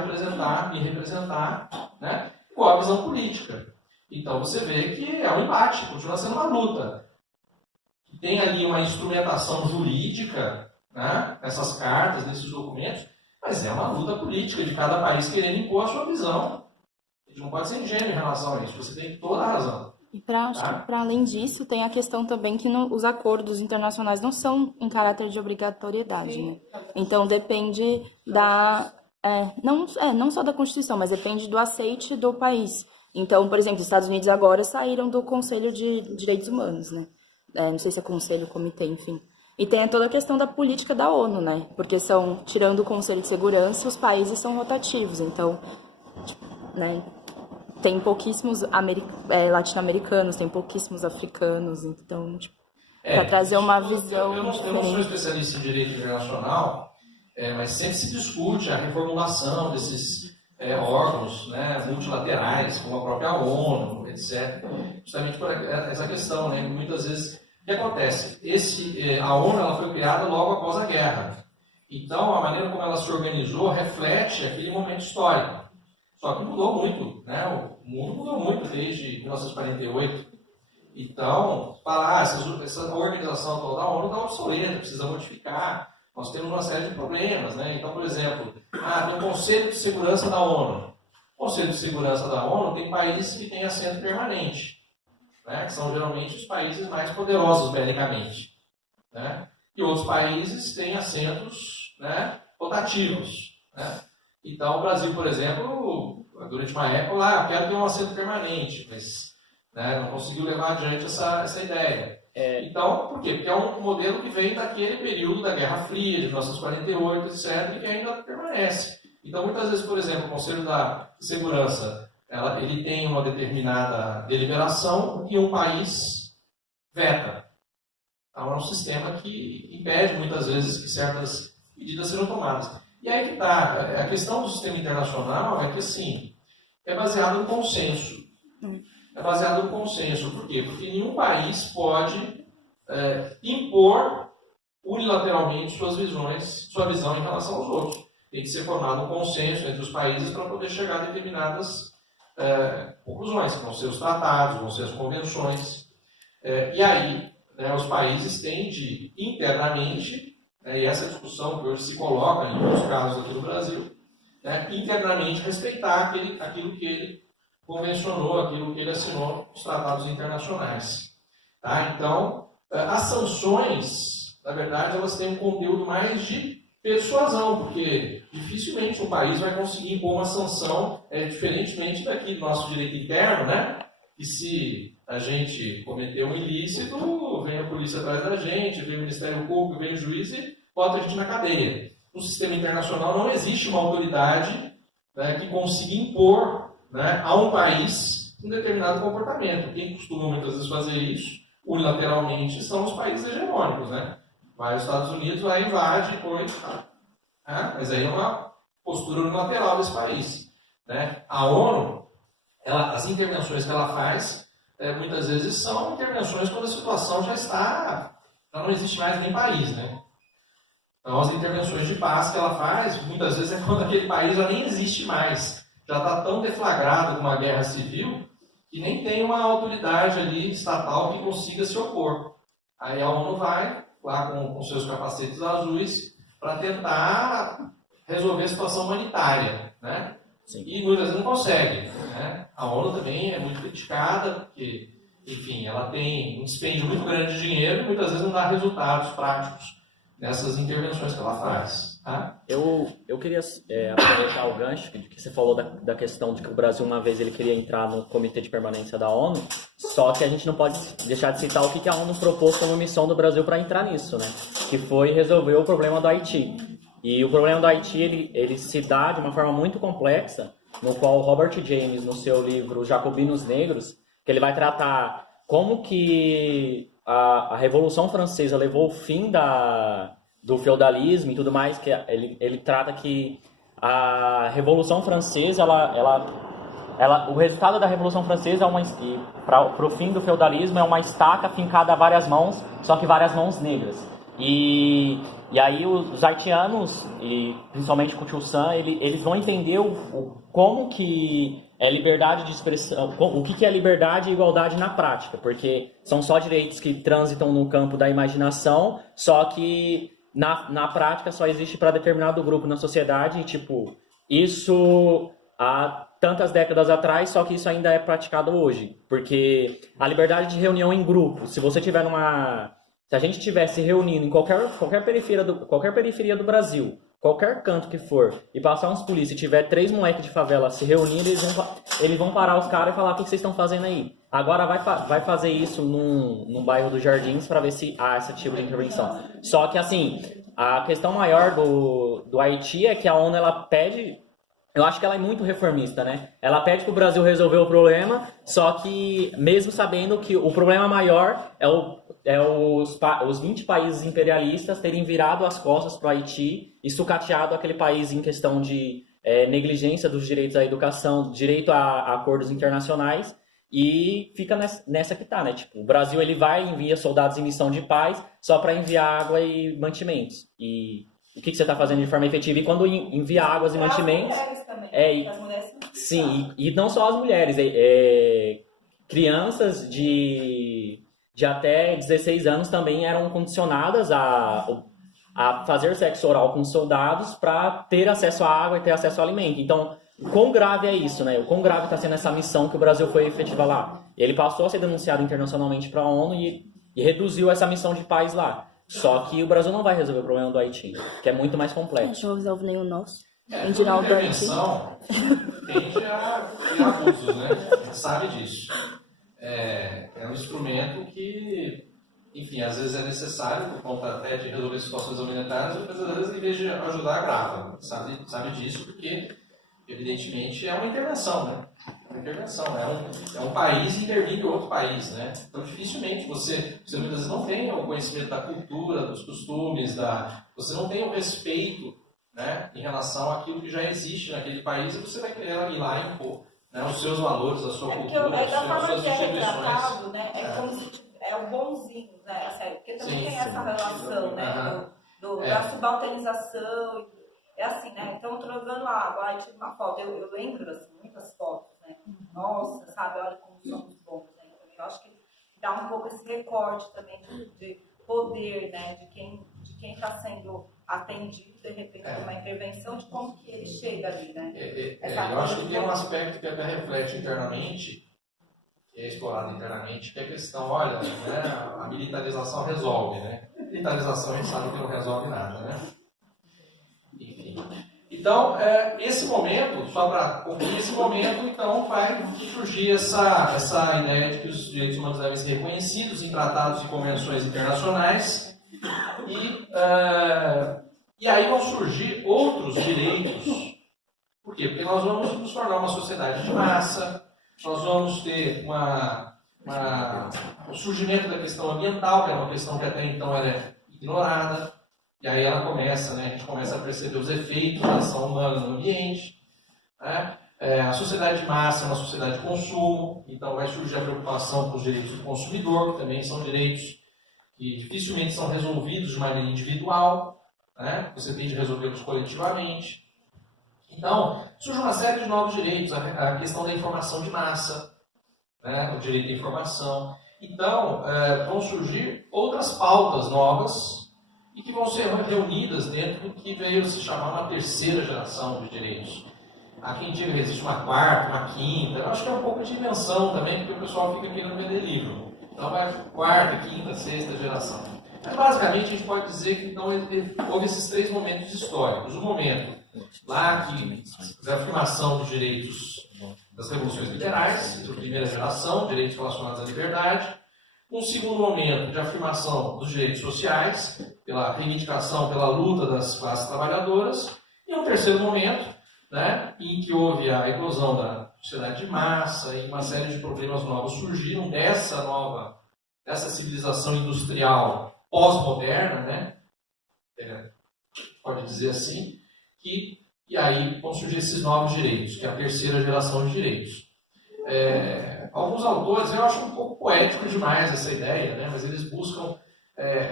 me representar, né, qual a visão política. Então você vê que é um embate, continua sendo uma luta. Tem ali uma instrumentação jurídica, né, nessas cartas, nesses documentos, mas é uma luta política de cada país querendo impor a sua visão. A gente não pode ser ingênuo em relação a isso, você tem toda a razão. E para além disso, tem a questão também que os acordos internacionais não são em caráter de obrigatoriedade, né? Então depende não só da Constituição, mas depende do aceite do país. Então, por exemplo, os Estados Unidos agora saíram do Conselho de Direitos Humanos, né? Não sei se é Conselho, Comitê, enfim. E tem toda a questão da política da ONU, né? Porque tirando o Conselho de Segurança, os países são rotativos. Então, né? Tem pouquíssimos latino-americanos, tem pouquíssimos africanos, então, para trazer uma visão eu não sou especialista em direito internacional, mas sempre se discute a reformulação desses órgãos, né, multilaterais, como a própria ONU, etc. Justamente por essa questão, né, muitas vezes, o que acontece? A ONU ela foi criada logo após a guerra, então a maneira como ela se organizou reflete aquele momento histórico. Só que mudou muito, né? O mundo mudou muito desde 1948. Então, falar, essa organização toda da ONU está obsoleta, precisa modificar. Nós temos uma série de problemas, né? Então, por exemplo, tem o Conselho de Segurança da ONU. O Conselho de Segurança da ONU tem países que têm assento permanente, né, que são geralmente os países mais poderosos belicamente, né, e outros países têm assentos, né, rotativos, né. Então, o Brasil, por exemplo, durante uma época, lá, quero ter um assento permanente, mas, né, não conseguiu levar adiante essa ideia. Então, por quê? Porque é um modelo que vem daquele período da Guerra Fria, de 1948, etc., e que ainda permanece. Então, muitas vezes, por exemplo, o Conselho da Segurança, ele tem uma determinada deliberação e um país veta. Então, é um sistema que impede, muitas vezes, que certas medidas sejam tomadas. E aí que está. A questão do sistema internacional é que, assim, é baseado no consenso. É baseado no consenso. Por quê? Porque nenhum país pode impor unilateralmente sua visão em relação aos outros. Tem que ser formado um consenso entre os países para poder chegar a determinadas conclusões, que vão ser os tratados, vão ser as convenções. E aí, né, os países têm de, internamente, e essa discussão que hoje se coloca em muitos casos aqui no Brasil, né, internamente respeitar aquilo que ele convencionou, aquilo que ele assinou nos tratados internacionais. Tá? Então, as sanções, na verdade, elas têm um conteúdo mais de persuasão, porque dificilmente um país vai conseguir impor uma sanção, diferentemente daqui do nosso direito interno, né? E se a gente cometeu um ilícito, vem a polícia atrás da gente, vem o Ministério Público, vem o juiz e bota a gente na cadeia. No sistema internacional não existe uma autoridade, né, que consiga impor, né, a um país um determinado comportamento. Quem costuma muitas vezes fazer isso unilateralmente são os países hegemônicos, né? Vai os Estados Unidos, vai invade, depois, mas aí é uma postura unilateral desse país, né? A ONU, as intervenções que ela faz, muitas vezes são intervenções quando a situação já não existe mais nem país, né? Então, as intervenções de paz que ela faz, muitas vezes é quando aquele país já nem existe mais, já está tão deflagrado com uma guerra civil que nem tem uma autoridade ali estatal que consiga se opor. Aí a ONU vai lá com seus capacetes azuis para tentar resolver a situação humanitária, né? Sim. E muitas vezes não consegue, né? A ONU também é muito criticada porque, enfim, ela tem um dispêndio muito grande de dinheiro e muitas vezes não dá resultados práticos nessas intervenções que ela faz. Tá? Eu queria aproveitar o gancho que você falou da questão de que o Brasil uma vez ele queria entrar no Comitê de Permanência da ONU, só que a gente não pode deixar de citar o que a ONU propôs como missão do Brasil para entrar nisso, né? Que foi resolver o problema do Haiti. E o problema do Haiti ele se dá de uma forma muito complexa, no qual Robert James, no seu livro Jacobinos Negros, que ele vai tratar como que a Revolução Francesa levou ao fim do feudalismo e tudo mais, que ele trata que a Revolução Francesa, o resultado da Revolução Francesa para o fim do feudalismo é uma estaca fincada a várias mãos, só que várias mãos negras. E aí os haitianos, e principalmente com o Tio Sam, eles vão entender como que é liberdade de expressão, o que é liberdade e igualdade na prática, porque são só direitos que transitam no campo da imaginação, só que na prática só existe para determinado grupo na sociedade, e tipo, isso há tantas décadas atrás, só que isso ainda é praticado hoje, porque a liberdade de reunião em grupo, se a gente estivesse reunindo em qualquer periferia do Brasil, qualquer canto que for, e passar uns polícias e tiver 3 moleques de favela se reunindo, eles vão parar os caras e falar: o que vocês estão fazendo aí? Agora vai fazer isso num bairro dos Jardins para ver se há esse tipo de intervenção. Só que, assim, a questão maior do Haiti é que a ONU, ela pede... Eu acho que ela é muito reformista, né? Ela pede para o Brasil resolver o problema, só que mesmo sabendo que o problema maior é os 20 países imperialistas terem virado as costas para o Haiti e sucateado aquele país em questão de negligência dos direitos à educação, direito a acordos internacionais, e fica nessa que tá, né? Tipo, o Brasil ele vai e envia soldados em missão de paz só para enviar água e mantimentos. E o que você está fazendo de forma efetiva? E quando envia águas e mantimentos... Sim, e não só as mulheres, crianças de até 16 anos também eram condicionadas a fazer sexo oral com soldados para ter acesso à água e ter acesso ao alimento. Então, o quão grave é isso, né? O quão grave está sendo essa missão que o Brasil foi efetivar lá. Ele passou a ser denunciado internacionalmente para a ONU e reduziu essa missão de paz lá. Só que o Brasil não vai resolver o problema do Haiti, que é muito mais complexo. Não resolve nem o nosso. Em Toda geral, do Haiti. intervenção tende a criar abusos, né? A gente sabe disso. É um instrumento que, enfim, às vezes é necessário por conta até de resolver situações humanitárias, mas às vezes, em vez de ajudar, agrava. Sabe disso porque, evidentemente, é uma intervenção, né? É uma intervenção. É um país intervindo em outro país, né? Então, dificilmente você muitas vezes não tem o conhecimento da cultura, dos costumes, você não tem o respeito, né, em relação àquilo que já existe naquele país e você vai querer ir lá e impor, né, os seus valores, a sua cultura, da forma suas que é instituições. retratado, né, é como se é o bonzinho, né, assim, porque também tem essa relação, né, da subalternização, é assim, né, então trocando água, aí tira uma foto, eu lembro, assim, muitas fotos, né, nossa, sabe, olha como somos bons, né, eu acho que dá um pouco esse recorte também de poder, né, de quem está sendo atendido, de repente, uma intervenção, de como que ele chega ali, né? Eu acho que tem um aspecto que até reflete internamente, que é explorado internamente, que é a questão, olha, né, a militarização resolve, né? A militarização a gente sabe que não resolve nada, né? Enfim. Então, esse momento, só para concluir esse momento, então vai surgir essa ideia de que os direitos humanos devem ser reconhecidos em tratados e convenções internacionais. E aí vão surgir outros direitos. Por quê? Porque nós vamos nos tornar uma sociedade de massa, nós vamos ter o surgimento da questão ambiental, que é uma questão que até então era ignorada, e aí ela começa, né, a gente começa a perceber os efeitos da ação humana no ambiente. Né? A sociedade de massa é uma sociedade de consumo, então vai surgir a preocupação com os direitos do consumidor, que também são direitos que dificilmente são resolvidos de maneira individual, né? Você tem de resolvê-los coletivamente. Então, surge uma série de novos direitos, a questão da informação de massa, né? O direito à informação. Então, vão surgir outras pautas novas e que vão ser reunidas dentro do que veio se chamar uma terceira geração de direitos. Há quem diga que existe uma quarta, uma quinta. Eu acho que é um pouco de invenção também, porque o pessoal fica querendo vender livro. Então vai quarta, quinta, sexta geração. Mas basicamente a gente pode dizer que então houve esses três momentos históricos. Um momento lá da afirmação dos direitos das revoluções liberais, da primeira geração, direitos relacionados à liberdade. Um segundo momento de afirmação dos direitos sociais, pela reivindicação, pela luta das classes trabalhadoras. E um terceiro momento, né, em que houve a eclosão da sociedade de massa e uma série de problemas novos surgiram dessa civilização industrial pós-moderna, né? Pode dizer assim, e aí vão surgir esses novos direitos, que é a terceira geração de direitos. Alguns autores, eu acho um pouco poético demais essa ideia, né? Mas eles buscam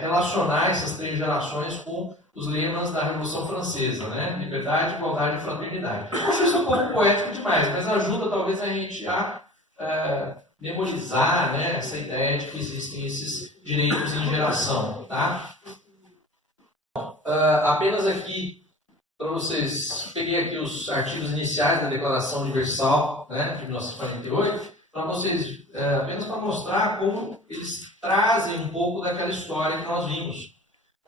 relacionar essas três gerações com os lemas da Revolução Francesa, né? Liberdade, igualdade e fraternidade. Eu acho isso um pouco poético demais, mas ajuda talvez a gente a memorizar, né, essa ideia de que existem esses direitos em geração. Tá? Apenas aqui, para vocês, peguei aqui os artigos iniciais da Declaração Universal, né, de 1948, para vocês, apenas para mostrar como eles trazem um pouco daquela história que nós vimos.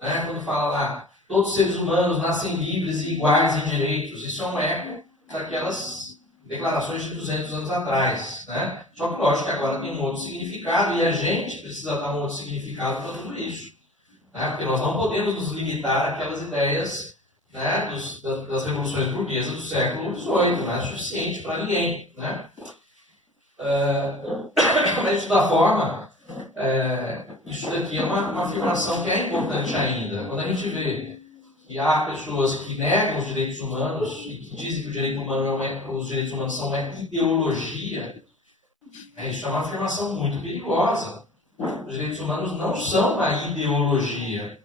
Né? Quando fala lá, todos os seres humanos nascem livres e iguais em direitos. Isso é um eco daquelas declarações de 200 anos atrás. Né? Só que, lógico, que agora tem um outro significado e a gente precisa dar um outro significado para tudo isso. Né? Porque nós não podemos nos limitar àquelas ideias, né, das revoluções burguesas do século XVIII. Não é suficiente para ninguém. Né? Mas, de toda forma, isso daqui é uma afirmação que é importante ainda. Quando a gente vê que há pessoas que negam os direitos humanos e que dizem que os direitos humanos são uma ideologia, isso é uma afirmação muito perigosa. Os direitos humanos não são uma ideologia.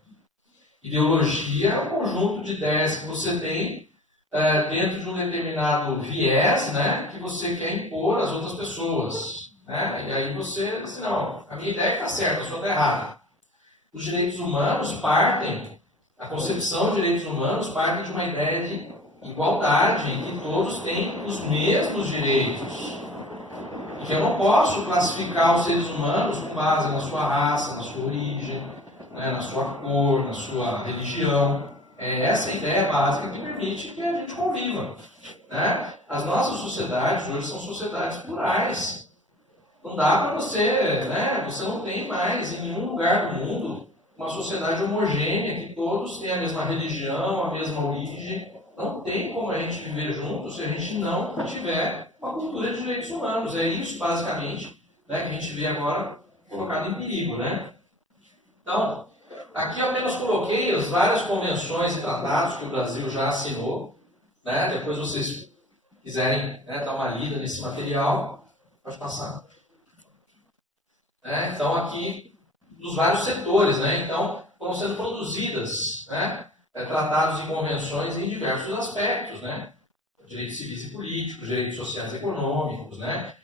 Ideologia é um conjunto de ideias que você tem dentro de um determinado viés, né, que você quer impor às outras pessoas. Né? E aí você diz, não, a minha ideia está certa, a sua está errada. Os direitos humanos a concepção de direitos humanos parte de uma ideia de igualdade, em que todos têm os mesmos direitos. E que eu não posso classificar os seres humanos com base na sua raça, na sua origem, né, na sua cor, na sua religião. É essa a ideia básica que permite que a gente conviva. Né? As nossas sociedades hoje são sociedades plurais. Não dá para você, né? Você não tem mais em nenhum lugar do mundo uma sociedade homogênea, que todos têm a mesma religião, a mesma origem. Não tem como a gente viver juntos se a gente não tiver uma cultura de direitos humanos. É isso, basicamente, né, que a gente vê agora colocado em perigo. Né? Então, aqui eu apenas coloquei as várias convenções e tratados que o Brasil já assinou. Né? Depois vocês quiserem, né, dar uma lida nesse material, pode passar. Então, aqui, dos vários setores, né? Então, foram sendo produzidas, né, tratados e convenções em diversos aspectos, né? Direitos civis e políticos, direitos sociais e econômicos, né?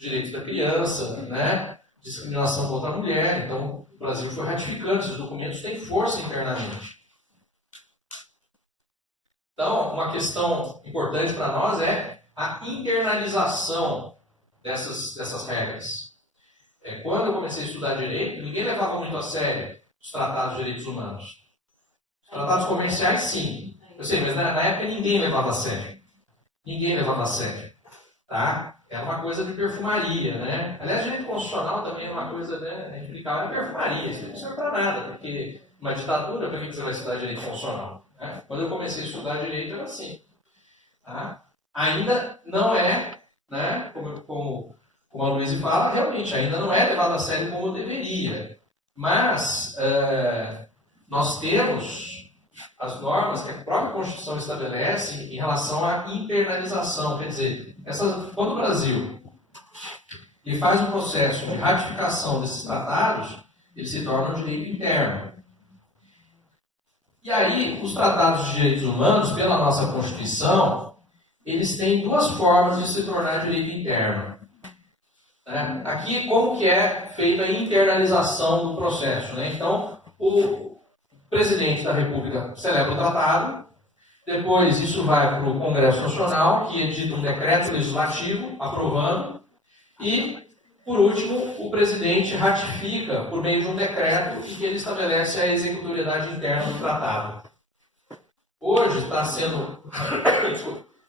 Direitos da criança, né? Discriminação contra a mulher. Então, o Brasil foi ratificando, esses documentos têm força internamente. Então, uma questão importante para nós é a internalização dessas regras. Quando eu comecei a estudar direito, ninguém levava muito a sério os tratados de direitos humanos. Os tratados comerciais, sim. Eu sei, mas na época ninguém levava a sério. Ninguém levava a sério. Tá? Era uma coisa de perfumaria, né? Aliás, direito constitucional também é uma coisa, né, implicava em perfumaria. Isso não serve para nada, porque uma ditadura, para que você vai estudar direito constitucional? Né? Quando eu comecei a estudar direito, era assim. Tá? Ainda não é, né, como a Luísa fala, realmente ainda não é levado a sério como deveria. Mas nós temos as normas que a própria Constituição estabelece em relação à internalização. Quer dizer, quando o Brasil ele faz um processo de ratificação desses tratados, ele se torna um direito interno. E aí, os tratados de direitos humanos, pela nossa Constituição, eles têm duas formas de se tornar direito interno. Aqui, como que é feita a internalização do processo? Né? Então, o presidente da República celebra o tratado, depois isso vai para o Congresso Nacional, que edita um decreto legislativo aprovando, e, por último, o presidente ratifica por meio de um decreto em que ele estabelece a executoriedade interna do tratado. Hoje está sendo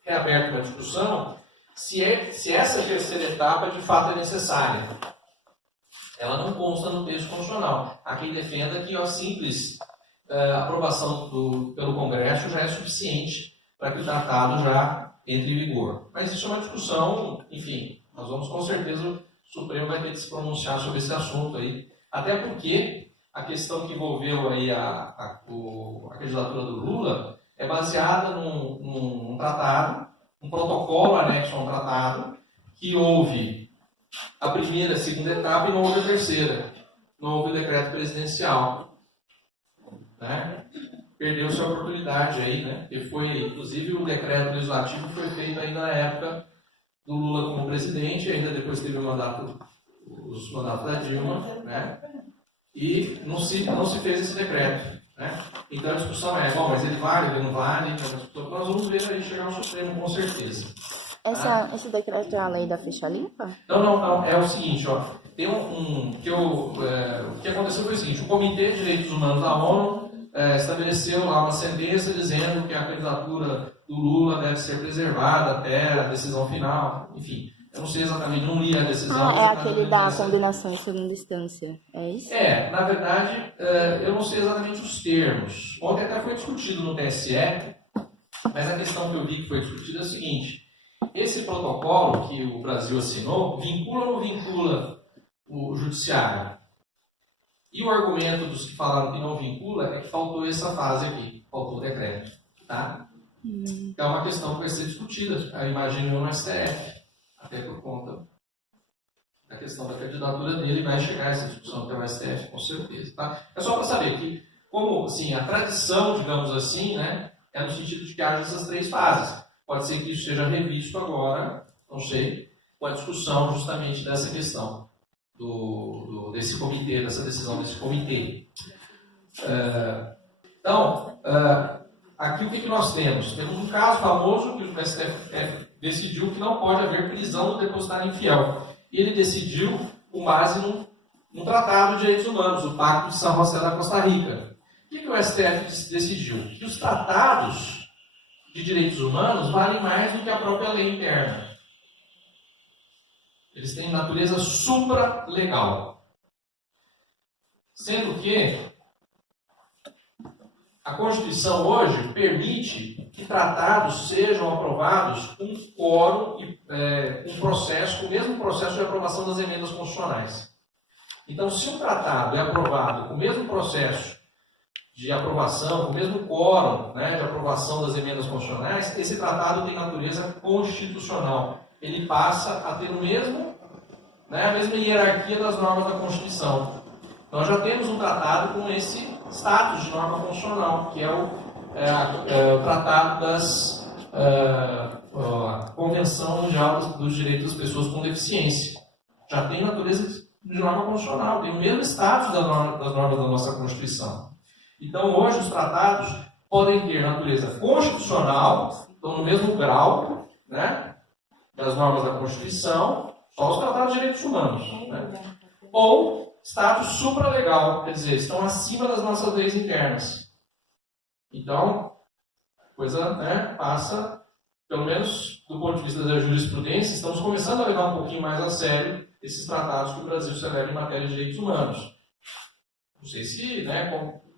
reaberta uma discussão se essa terceira etapa de fato é necessária. Ela não consta no texto constitucional. Há quem defenda que a simples aprovação pelo Congresso já é suficiente para que o tratado já entre em vigor. Mas isso é uma discussão, enfim, nós vamos com certeza, o Supremo vai ter que se pronunciar sobre esse assunto aí. Até porque a questão que envolveu aí a candidatura do Lula é baseada num tratado, um protocolo anexo a um tratado, que houve a primeira e a segunda etapa e não houve a terceira. Não houve o decreto presidencial. Né? Perdeu-se a oportunidade aí, né? Que foi, inclusive, o decreto legislativo foi feito ainda na época do Lula como presidente, ainda depois teve os mandatos da Dilma, né? E não se fez esse decreto. Né? Então a discussão é, bom, mas ele vale, ele não vale? Então, nós vamos ver aí chegar no Supremo com certeza. Esse decreto é a lei da ficha limpa? Não. É o seguinte, ó. Tem o que aconteceu foi o seguinte: o Comitê de Direitos Humanos da ONU estabeleceu lá uma sentença dizendo que a candidatura do Lula deve ser preservada até a decisão final. Enfim, eu não sei exatamente, não li a decisão. É aquele da condenação em segunda instância, é isso? Na verdade, eu não sei exatamente os termos. Ontem até foi discutido no TSE, mas a questão que eu vi que foi discutida é a seguinte: esse protocolo que o Brasil assinou, vincula ou não vincula o judiciário? E o argumento dos que falaram que não vincula é que faltou essa fase aqui, faltou o decreto. Tá? É uma questão que vai ser discutida, eu imagino, no STF, até por conta da questão da candidatura dele, vai chegar essa discussão até o STF, com certeza. Tá? É só para saber que, como assim, a tradição, digamos assim, né, é no sentido de que haja essas três fases. Pode ser que isso seja revisto agora, não sei, com a discussão justamente dessa questão desse comitê, dessa decisão desse comitê. Então, aqui o que nós temos? Temos um caso famoso que o STF decidiu que não pode haver prisão do depositário infiel. E ele decidiu com base num tratado de direitos humanos, o Pacto de San José da Costa Rica. O que o STF decidiu? Que os tratados de direitos humanos valem mais do que a própria lei interna. Eles têm natureza supralegal. Sendo que a Constituição hoje permite que tratados sejam aprovados com quórum e um processo, com o mesmo processo de aprovação das emendas constitucionais. Então, se um tratado é aprovado com o mesmo processo de aprovação, com o mesmo quórum, né, de aprovação das emendas constitucionais, esse tratado tem natureza constitucional. Ele passa a ter a mesma hierarquia das normas da Constituição. Nós já temos um tratado com esse status de norma constitucional, que é o Tratado a Convenção Mundial dos Direitos das Pessoas com Deficiência. Já tem natureza de norma constitucional, tem o mesmo status das normas da nossa Constituição. Então, hoje, os tratados podem ter natureza constitucional, estão no mesmo grau, né, das normas da Constituição, só os tratados de direitos humanos, né, ou status supralegal, quer dizer, estão acima das nossas leis internas. Então, a coisa, né, passa, pelo menos do ponto de vista da jurisprudência, estamos começando a levar um pouquinho mais a sério esses tratados que o Brasil celebra em matéria de direitos humanos. Não sei se, né,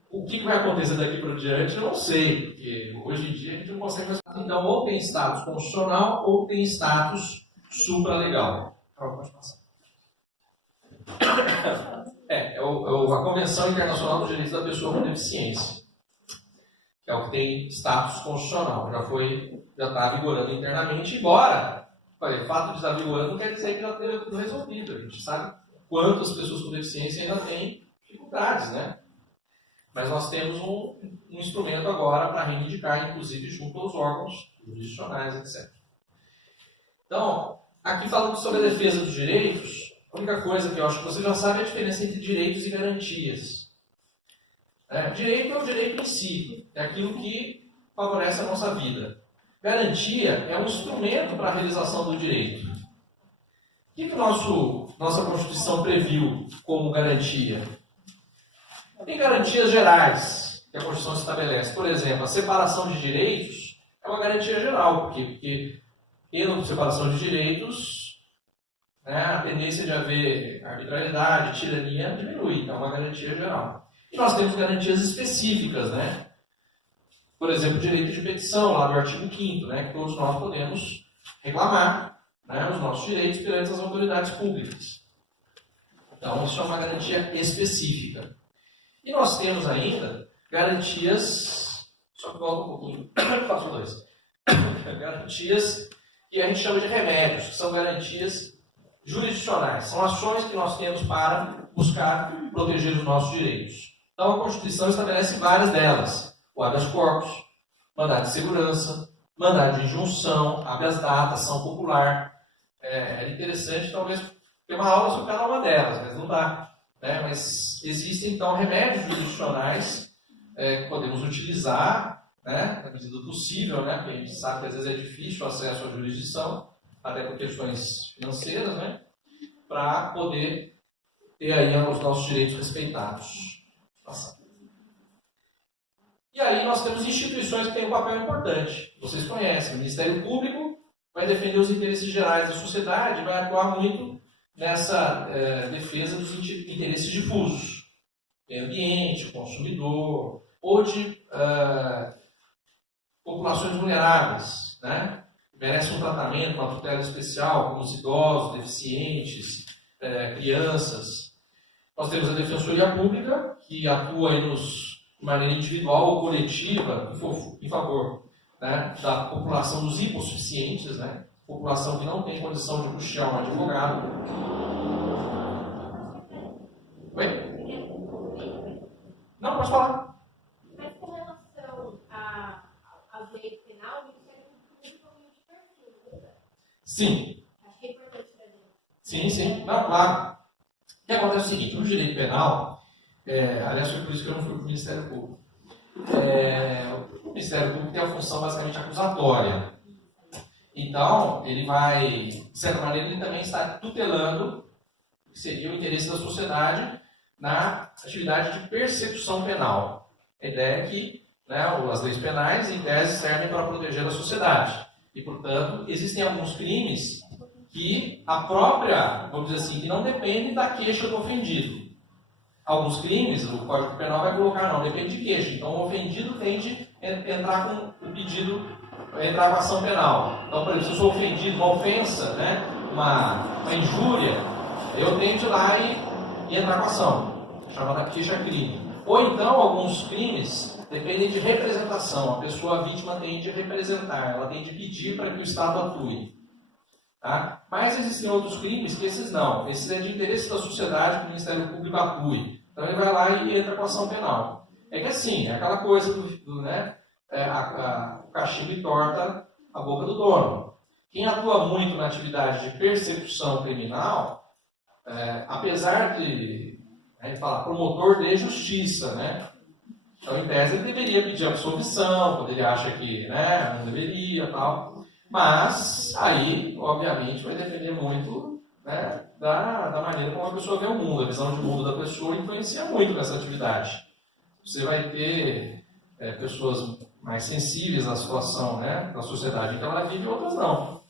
o que vai acontecer daqui para diante, eu não sei, porque hoje em dia a gente não consegue mais. Então, ou tem status constitucional ou tem status supralegal. Pode passar. A Convenção Internacional dos Direitos da Pessoa com Deficiência, que é o que tem status constitucional, já está vigorando internamente, embora o fato de estar vigorando não quer dizer que já tenha tudo resolvido. A gente sabe quantas pessoas com deficiência ainda têm dificuldades, né? Mas nós temos um instrumento agora para reivindicar, inclusive junto aos órgãos jurisdicionais, etc. Então, aqui falando sobre a defesa dos direitos, a única coisa que eu acho que você já sabe é a diferença entre direitos e garantias. Direito é o direito em si, é aquilo que favorece a nossa vida. Garantia é um instrumento para a realização do direito. O que nossa Constituição previu como garantia? Tem garantias gerais que a Constituição estabelece. Por exemplo, a separação de direitos é uma garantia geral, porque tendo separação de direitos, né, a tendência de haver arbitrariedade, tirania diminui, então é uma garantia geral. E nós temos garantias específicas, né? Por exemplo, o direito de petição, lá do artigo 5º, né, que todos nós podemos reclamar, né, os nossos direitos perante as autoridades públicas. Então, isso é uma garantia específica. E nós temos ainda garantias, só que volta um pouquinho, faço dois. Garantias que a gente chama de remédios, que são garantias jurisdicionais. São ações que nós temos para buscar proteger os nossos direitos. Então, a Constituição estabelece várias delas. O habeas corpus, mandado de segurança, mandado de injunção, habeas data, ação popular. É interessante, talvez, ter uma aula sobre cada uma delas, mas não dá. Mas existem, então, remédios jurisdicionais que podemos utilizar, né, na medida do possível, né, porque a gente sabe que às vezes é difícil o acesso à jurisdição, até por questões financeiras, né, para poder ter aí os nossos direitos respeitados. E aí nós temos instituições que têm um papel importante. Vocês conhecem, o Ministério Público vai defender os interesses gerais da sociedade, vai atuar muito nessa defesa dos interesses difusos, meio ambiente, consumidor, ou de populações vulneráveis, né? Merecem um tratamento, uma tutela especial, como os idosos, deficientes, crianças. Nós temos a Defensoria Pública, que atua aí de maneira individual ou coletiva em favor, né, da população dos hipossuficientes, né? População que não tem condição de custear um advogado. Oi? Não, pode falar. Mas com relação às leis penais, o Ministério Público realmente perfil, Sim. acho que é importante para gente. Sim. Não, claro. O que acontece é o seguinte, no direito penal, aliás, foi por isso que eu não fui para o Ministério Público. o Ministério Público tem a função basicamente acusatória. Então, ele vai, de certa maneira, ele também está tutelando o que seria o interesse da sociedade na atividade de persecução penal. A ideia é que, né, as leis penais, em tese, servem para proteger a sociedade. E, portanto, existem alguns crimes que a própria, vamos dizer assim, que não dependem da queixa do ofendido. Alguns crimes, o Código Penal vai colocar, não, depende de queixa. Então, o ofendido tem de entrar com o pedido, entrar com a ação penal. Então, por exemplo, se eu sou ofendido, uma ofensa, né, uma injúria, eu tenho de ir lá e entrar com a ação, chamada queixa-crime. Ou então, alguns crimes dependem de representação. A pessoa, a vítima, tem de representar, ela tem de pedir para que o Estado atue. Tá? Mas existem outros crimes que esses não. Esses é de interesse da sociedade que o Ministério Público atue. Então ele vai lá e entra com ação penal. É que assim, é aquela coisa né, o cachimbo entorta a boca do dono. Quem atua muito na atividade de persecução criminal, apesar de a gente falar promotor de justiça, né? Então, em tese, ele deveria pedir absolvição, quando ele acha que, né, não deveria, tal. Mas, aí, obviamente, vai depender muito, né, da maneira como a pessoa vê o mundo. A visão de mundo da pessoa influencia muito nessa atividade. Você vai ter pessoas mais sensíveis à situação, né, da sociedade em que ela vive e outras não.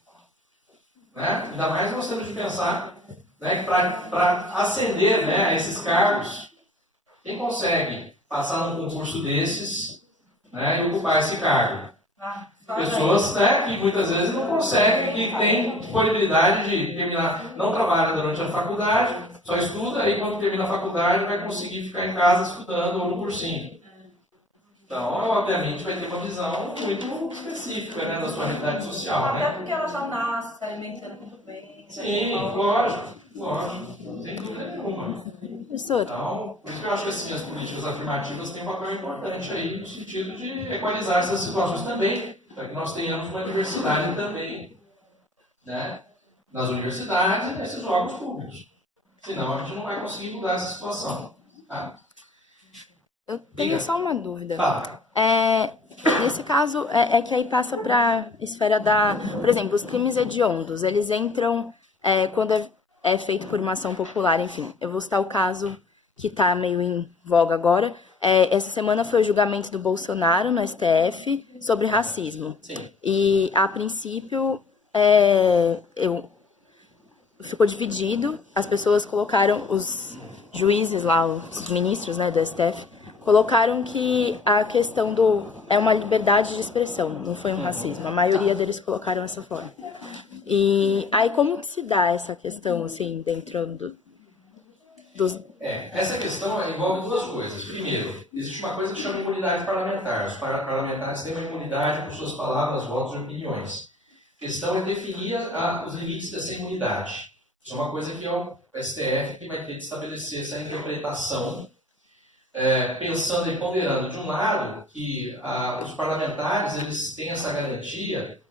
Né? Ainda mais nós temos de pensar, né, que para ascender, né, a esses cargos, quem consegue passar num concurso desses, né, e ocupar esse cargo? Pessoas, né, que muitas vezes não conseguem, que têm disponibilidade de terminar, não trabalha durante a faculdade, só estuda, aí quando termina a faculdade vai conseguir ficar em casa estudando ou no cursinho. Então, obviamente, vai ter uma visão muito específica, né, da sua realidade social. Até né? porque ela já nasce se alimentando muito bem. Sim, lógico, sem dúvida nenhuma. Professor, Então, por isso que eu acho que assim, as políticas afirmativas têm um papel importante aí no sentido de equalizar essas situações também, para que nós tenhamos uma diversidade também, né, nas universidades e nesses órgãos públicos. Senão a gente não vai conseguir mudar essa situação. Tá? eu tenho só uma dúvida. Fala. Nesse caso, é que aí passa para a esfera da... Por exemplo, os crimes hediondos, eles entram quando é feito por uma ação popular, enfim. Eu vou citar o caso que está meio em voga agora. Essa semana foi o julgamento do Bolsonaro no STF sobre racismo. Sim. E, a princípio, ficou dividido. As pessoas colocaram, os juízes lá, os ministros, né, do STF, colocaram que a questão é uma liberdade de expressão, não foi um racismo. A maioria deles colocaram dessa forma. E aí como que se dá essa questão, assim, dentro dos... Essa questão envolve duas coisas. Primeiro, existe uma coisa que chama imunidade parlamentar. Os parlamentares têm uma imunidade por suas palavras, votos e opiniões. A questão é definir os limites dessa imunidade. Isso é uma coisa que é o STF que vai ter de estabelecer essa interpretação, pensando e ponderando, de um lado, que os parlamentares eles têm essa garantia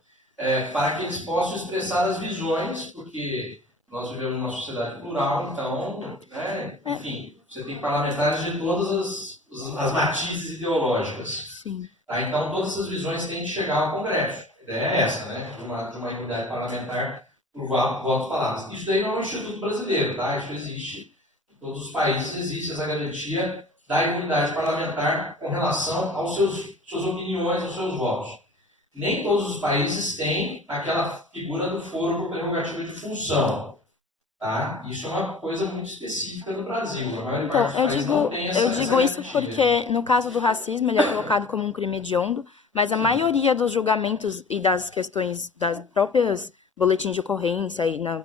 para que eles possam expressar as visões, porque nós vivemos numa sociedade plural, então, né, enfim, você tem parlamentares de todas as matizes ideológicas. Sim. Tá? Então, todas essas visões têm de chegar ao Congresso. A ideia é essa, né, de uma imunidade parlamentar por votos palavras. Isso daí não é um instituto brasileiro, tá? Isso existe. Em todos os países existe essa garantia da imunidade parlamentar com relação aos suas opiniões, aos seus votos. Nem todos os países têm aquela figura do foro por prerrogativa de função. Tá? Isso é uma coisa muito específica do Brasil. Então, eu digo isso porque, no caso do racismo, ele é colocado como um crime hediondo, mas a maioria dos julgamentos e das questões das próprias boletins de ocorrência e né,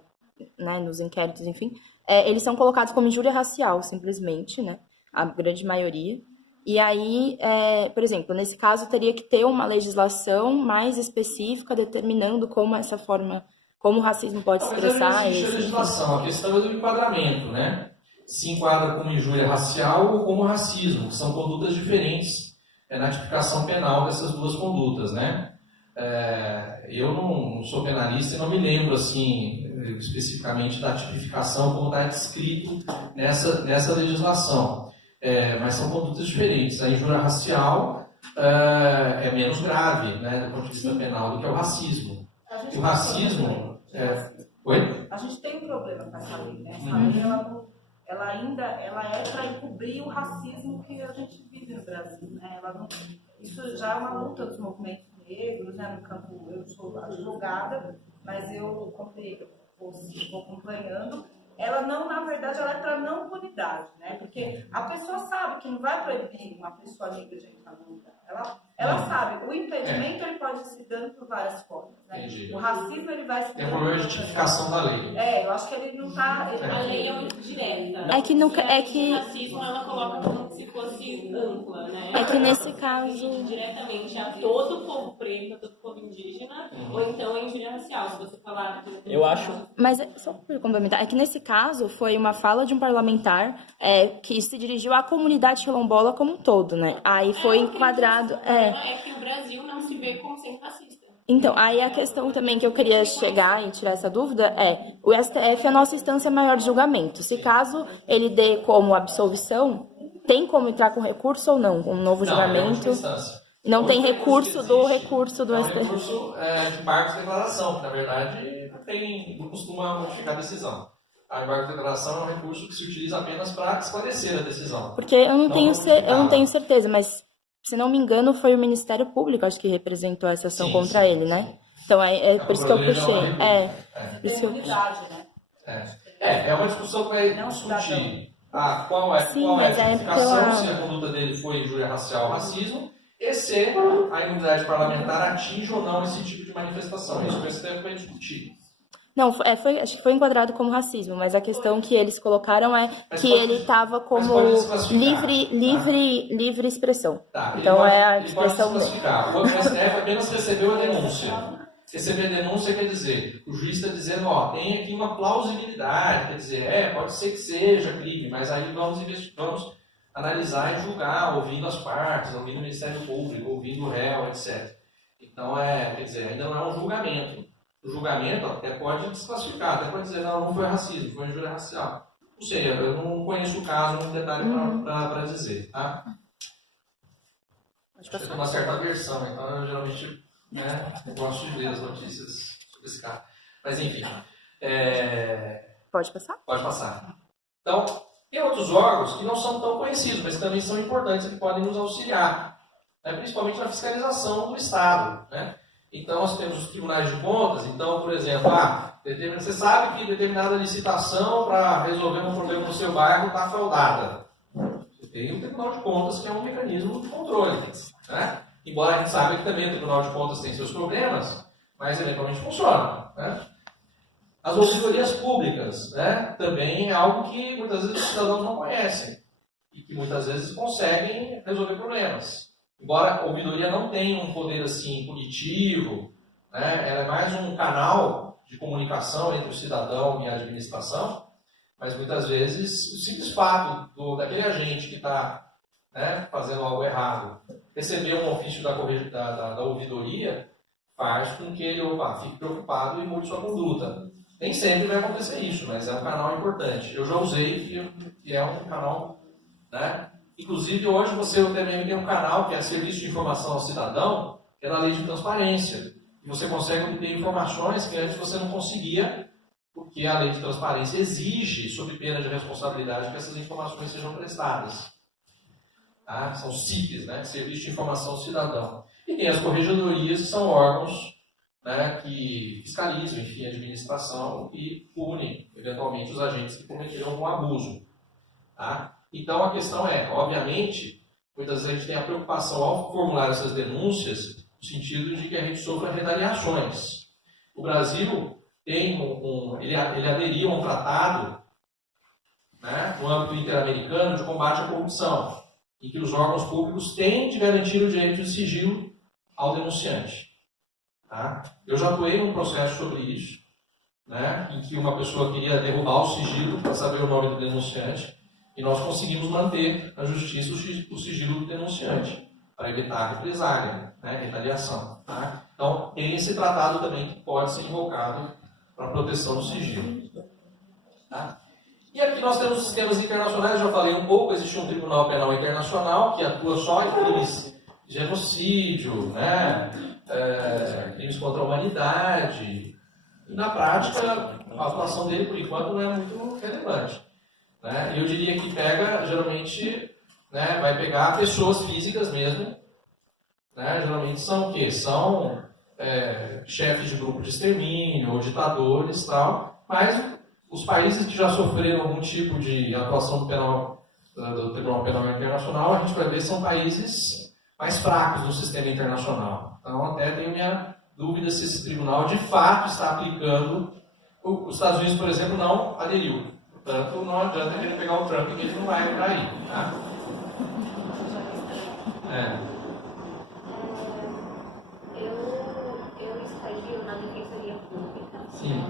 nos inquéritos, enfim, eles são colocados como injúria racial, simplesmente, né? A grande maioria. E aí, por exemplo, nesse caso, teria que ter uma legislação mais específica determinando como essa forma, como o racismo pode se expressar. Mas não existe a legislação, a questão é do enquadramento, né? Se enquadra como injúria racial ou como racismo, que são condutas diferentes na tipificação penal dessas duas condutas, né? Eu não sou penalista e não me lembro, assim, especificamente da tipificação como está descrito nessa legislação. Mas são condutas diferentes. A injúria racial é menos grave, né, do ponto de vista penal, do que o racismo. E o racismo... Oi? A gente tem um problema com essa lei, né? Essa lei, ela é para encobrir o racismo que a gente vive no Brasil, né? Isso já é uma luta dos movimentos negros, né? No campo, eu sou advogada, mas eu vou acompanhando. Ela não, na verdade, ela é para não punidade, né? Porque a pessoa sabe que não vai proibir uma pessoa negra de entrar no lugar. Ela sabe, o impedimento ele pode se dando por várias formas, né? O racismo ele vai se dando por uma justificação da lei. Eu acho que ele não está... A lei é muito direta. O racismo ela coloca como se fosse ampla, né? É que nesse caso... Diretamente a todo o povo preto, a todo o povo indígena, ou então a injúria racial, se você falar... Eu acho... Mas, só por complementar, é que nesse caso foi uma fala de um parlamentar que se dirigiu à comunidade quilombola como um todo, né? Aí foi enquadrado... É que o Brasil não se vê como sendo racista. Então, aí a questão também que eu queria chegar e tirar essa dúvida é, o STF é a nossa instância maior de julgamento. Se caso ele dê como absolvição, tem como entrar com recurso ou não, com um novo julgamento? Não tem recurso do recurso do STF. É um recurso de marcos de declaração, que na verdade não costuma modificar a decisão. A embargo de declaração é um recurso que se utiliza apenas para esclarecer a decisão. Porque eu não tenho certeza, mas... Se não me engano, foi o Ministério Público, acho que representou essa ação contra ele, né? Então, é por isso que eu puxei. É uma discussão que vai discutir qual é a justificação, se a conduta dele foi injúria racial ou racismo, e se a imunidade parlamentar atinge ou não esse tipo de manifestação. Isso o STF vai discutir. Não, acho que foi enquadrado como racismo, mas a questão que eles colocaram é que ele estava como livre expressão. Tá, então é a expressão dele. O STF apenas recebeu a denúncia. Receber a denúncia quer dizer, o juiz está dizendo, tem aqui uma plausibilidade, quer dizer, pode ser que seja crime, mas aí vamos analisar e julgar, ouvindo as partes, ouvindo o Ministério Público, ouvindo o réu, etc. Então, quer dizer, ainda não é um julgamento. O julgamento até pode desclassificar, até pode dizer, não foi racismo, foi injúria racial. Não sei, eu não conheço o caso no detalhe para dizer, tá? Acho que tem uma certa aversão, então eu geralmente gosto de ler as notícias sobre esse caso. Mas enfim. Pode passar? Pode passar. Então, tem outros órgãos que não são tão conhecidos, mas também são importantes e que podem nos auxiliar, principalmente na fiscalização do Estado, né? Então, nós temos os tribunais de contas. Então, por exemplo, você sabe que determinada licitação para resolver um problema no seu bairro está fraudada. Você tem o Tribunal de Contas, que é um mecanismo de controle, né? Embora a gente saiba que também o Tribunal de Contas tem seus problemas, mas eventualmente funciona, né? As ouvidorias públicas, né? Também é algo que muitas vezes os cidadãos não conhecem e que muitas vezes conseguem resolver problemas. Embora a ouvidoria não tenha um poder assim punitivo, né? Ela é mais um canal de comunicação entre o cidadão e a administração, mas muitas vezes o simples fato daquele agente que está fazendo algo errado receber um ofício da ouvidoria faz com que ele fique preocupado e mude sua conduta. Nem sempre vai acontecer isso, mas é um canal importante. Eu já usei que é um canal, né? Inclusive, hoje você também tem um canal que é Serviço de Informação ao Cidadão, que é da Lei de Transparência. E você consegue obter informações que antes você não conseguia, porque a Lei de Transparência exige, sob pena de responsabilidade, que essas informações sejam prestadas. Tá? São CIPs, né? Serviço de Informação ao Cidadão. E tem as corregedorias, que são órgãos, né, que fiscalizam, enfim, a administração e punem, eventualmente, os agentes que cometeram algum abuso. Tá? Então, a questão obviamente, muitas vezes a gente tem a preocupação ao formular essas denúncias, no sentido de que a gente sofra retaliações. O Brasil tem ele aderiu a um tratado, né, no âmbito interamericano de combate à corrupção, em que os órgãos públicos têm de garantir o direito de sigilo ao denunciante. Tá? Eu já atuei num processo sobre isso, né, em que uma pessoa queria derrubar o sigilo para saber o nome do denunciante, e nós conseguimos manter na justiça o sigilo do denunciante, para evitar a represália, retaliação. Tá? Então, tem esse tratado também que pode ser invocado para a proteção do sigilo. Tá? E aqui nós temos sistemas internacionais, já falei um pouco, existe um Tribunal Penal Internacional que atua só em crimes genocídio, né? Crimes contra a humanidade. E, na prática, a atuação dele, por enquanto, não é muito relevante. Né? Eu diria que pega, geralmente, né, vai pegar pessoas físicas mesmo. Né? Geralmente são o quê? São chefes de grupo de extermínio ou ditadores e tal. Mas os países que já sofreram algum tipo de atuação do Tribunal Penal Internacional, a gente vai ver são países mais fracos no sistema internacional. Então, até tenho minha dúvida se esse tribunal de fato está aplicando. Os Estados Unidos, por exemplo, não aderiu. Portanto, não adianta ele pegar o Trump, que ele não vai para aí. Tá? Eu estagio na Defensoria Pública. Sim.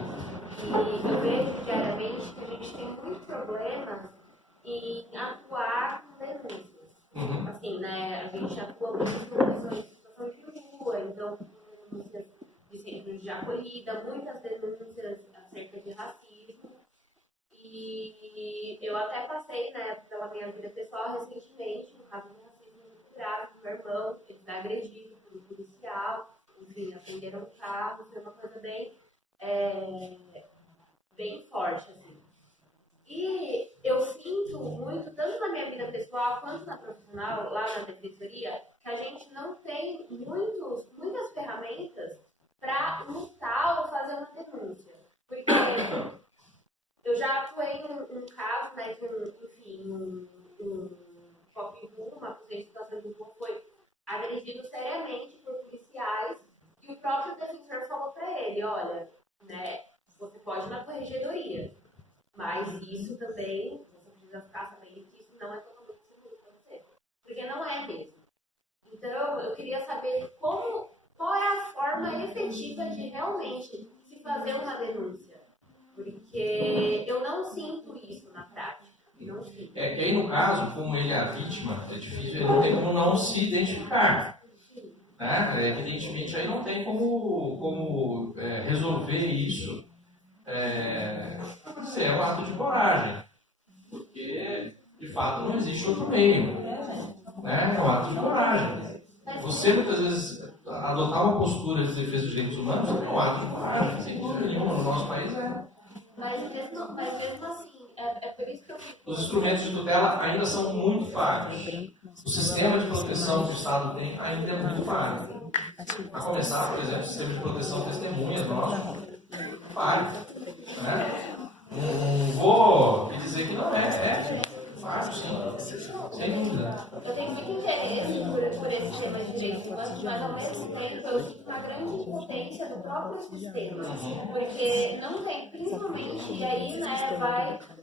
E eu vejo diariamente que a gente tem muito problema em atuar com denúncias. Assim, né? A gente atua muito em situação de rua, então, denúncias de centros de acolhida, muitas denúncias acerca de racismo. E eu até passei, né, pela minha vida pessoal recentemente, no caso de racismo muito grave, com meu irmão, ele foi agredido por um policial, enfim, acenderam o carro, foi uma coisa bem forte, assim. E eu sinto muito, tanto na minha vida pessoal quanto na profissional, lá na defensoria, que a gente não tem muitas ferramentas para lutar ou fazer uma denúncia. Porque eu já atuei em um caso, né, que um pop room, uma situação de rua, foi agredido seriamente por policiais e o próprio defensor falou para ele, olha, né, você pode ir na corregedoria, mas isso também, você precisa ficar sabendo que isso não é totalmente seguro para você, porque não é mesmo. Então, eu queria saber qual é a forma efetiva de realmente se fazer uma denúncia, porque eu não sinto isso na prática. Não sinto. Que aí, no caso, como ele é a vítima, é difícil, ele não tem como não se identificar. Né? Evidentemente, aí não tem como resolver isso. É um ato de coragem, porque, de fato, não existe outro meio. Né? É um ato de coragem. Você, muitas vezes, adotar uma postura de defesa dos direitos humanos é um ato de coragem, sem dúvida nenhuma, no nosso país é. Mas mesmo assim, é por isso que eu fico... Os instrumentos de tutela ainda são muito falhos. O sistema de proteção que o Estado tem ainda é muito falho. A começar, por exemplo, o sistema de proteção de testemunhas nosso, falho. Né? Não vou dizer que não é falho, sim. Sem dúvida. Eu tenho muito interesse por esse tema de direitos humanos, mas ao mesmo tempo eu sinto uma grande impotência do próprio sistema, porque não tem, principalmente, e aí, né,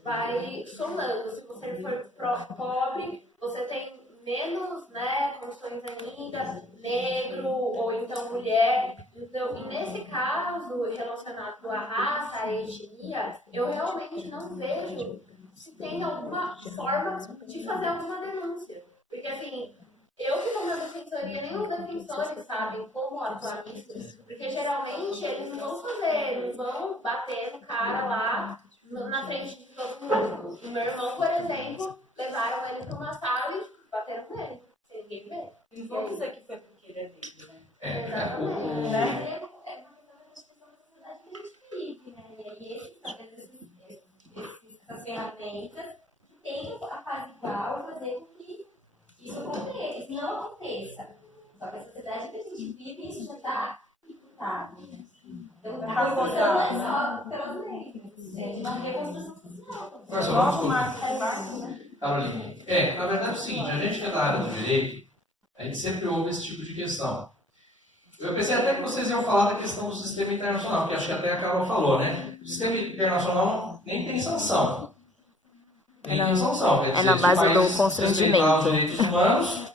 vai somando. Se você for pobre, você tem menos, né, condições ainda, negro ou então mulher. Então, e nesse caso relacionado à raça, à etnia, eu realmente não vejo se tem alguma forma de fazer alguma denúncia. Porque, assim, eu que estou na defensoria, nem os defensores sabem como atuar nisso. Porque, geralmente, eles não vão bater no cara lá na frente de todo mundo. O meu irmão, por exemplo, levaram ele para uma sala e bateram nele, sem ninguém ver. Não vou dizer que foi porque ele é dele, né? Exatamente. Né? É uma questão da sociedade que a gente vive, né? E aí, essas ferramentas que tem a apaziguar ou fazer com que isso não aconteça. Só que a sociedade que a gente vive, isso já está imputado. Né? Então, a construção não é só pelas leis, é de uma reconstrução social. Mas vamos Caroline, na verdade é o seguinte, a gente que é da área do direito, a gente sempre ouve esse tipo de questão. Eu pensei até que vocês iam falar da questão do sistema internacional, porque acho que até a Carol falou, né? O sistema internacional nem tem sanção. Nem tem sanção. Quer dizer, na base do respeitar constrangimento. os direitos humanos,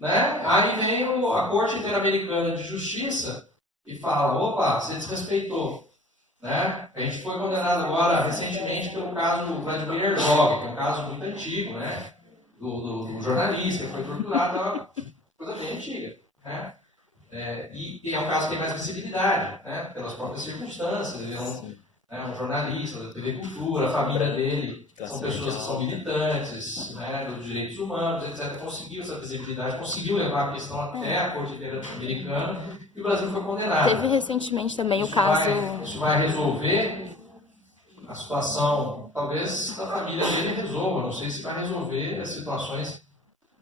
né? Aí vem a Corte Interamericana de Justiça e fala, opa, você desrespeitou. Né? A gente foi condenado agora, recentemente, pelo caso do Vladimir Herzog, que é um caso muito antigo, né? Do jornalista que foi torturado, é uma coisa bem antiga. Né? E é um caso que tem mais visibilidade, né? Pelas próprias circunstâncias. né, um jornalista da TV Cultura, a família dele são pessoas que são militantes, né, dos direitos humanos, etc. Conseguiu essa visibilidade, conseguiu levar a questão até a Corte Interamericana e o Brasil foi condenado. Teve recentemente também o caso... Isso vai resolver a situação, talvez a família dele resolva, não sei se vai resolver as situações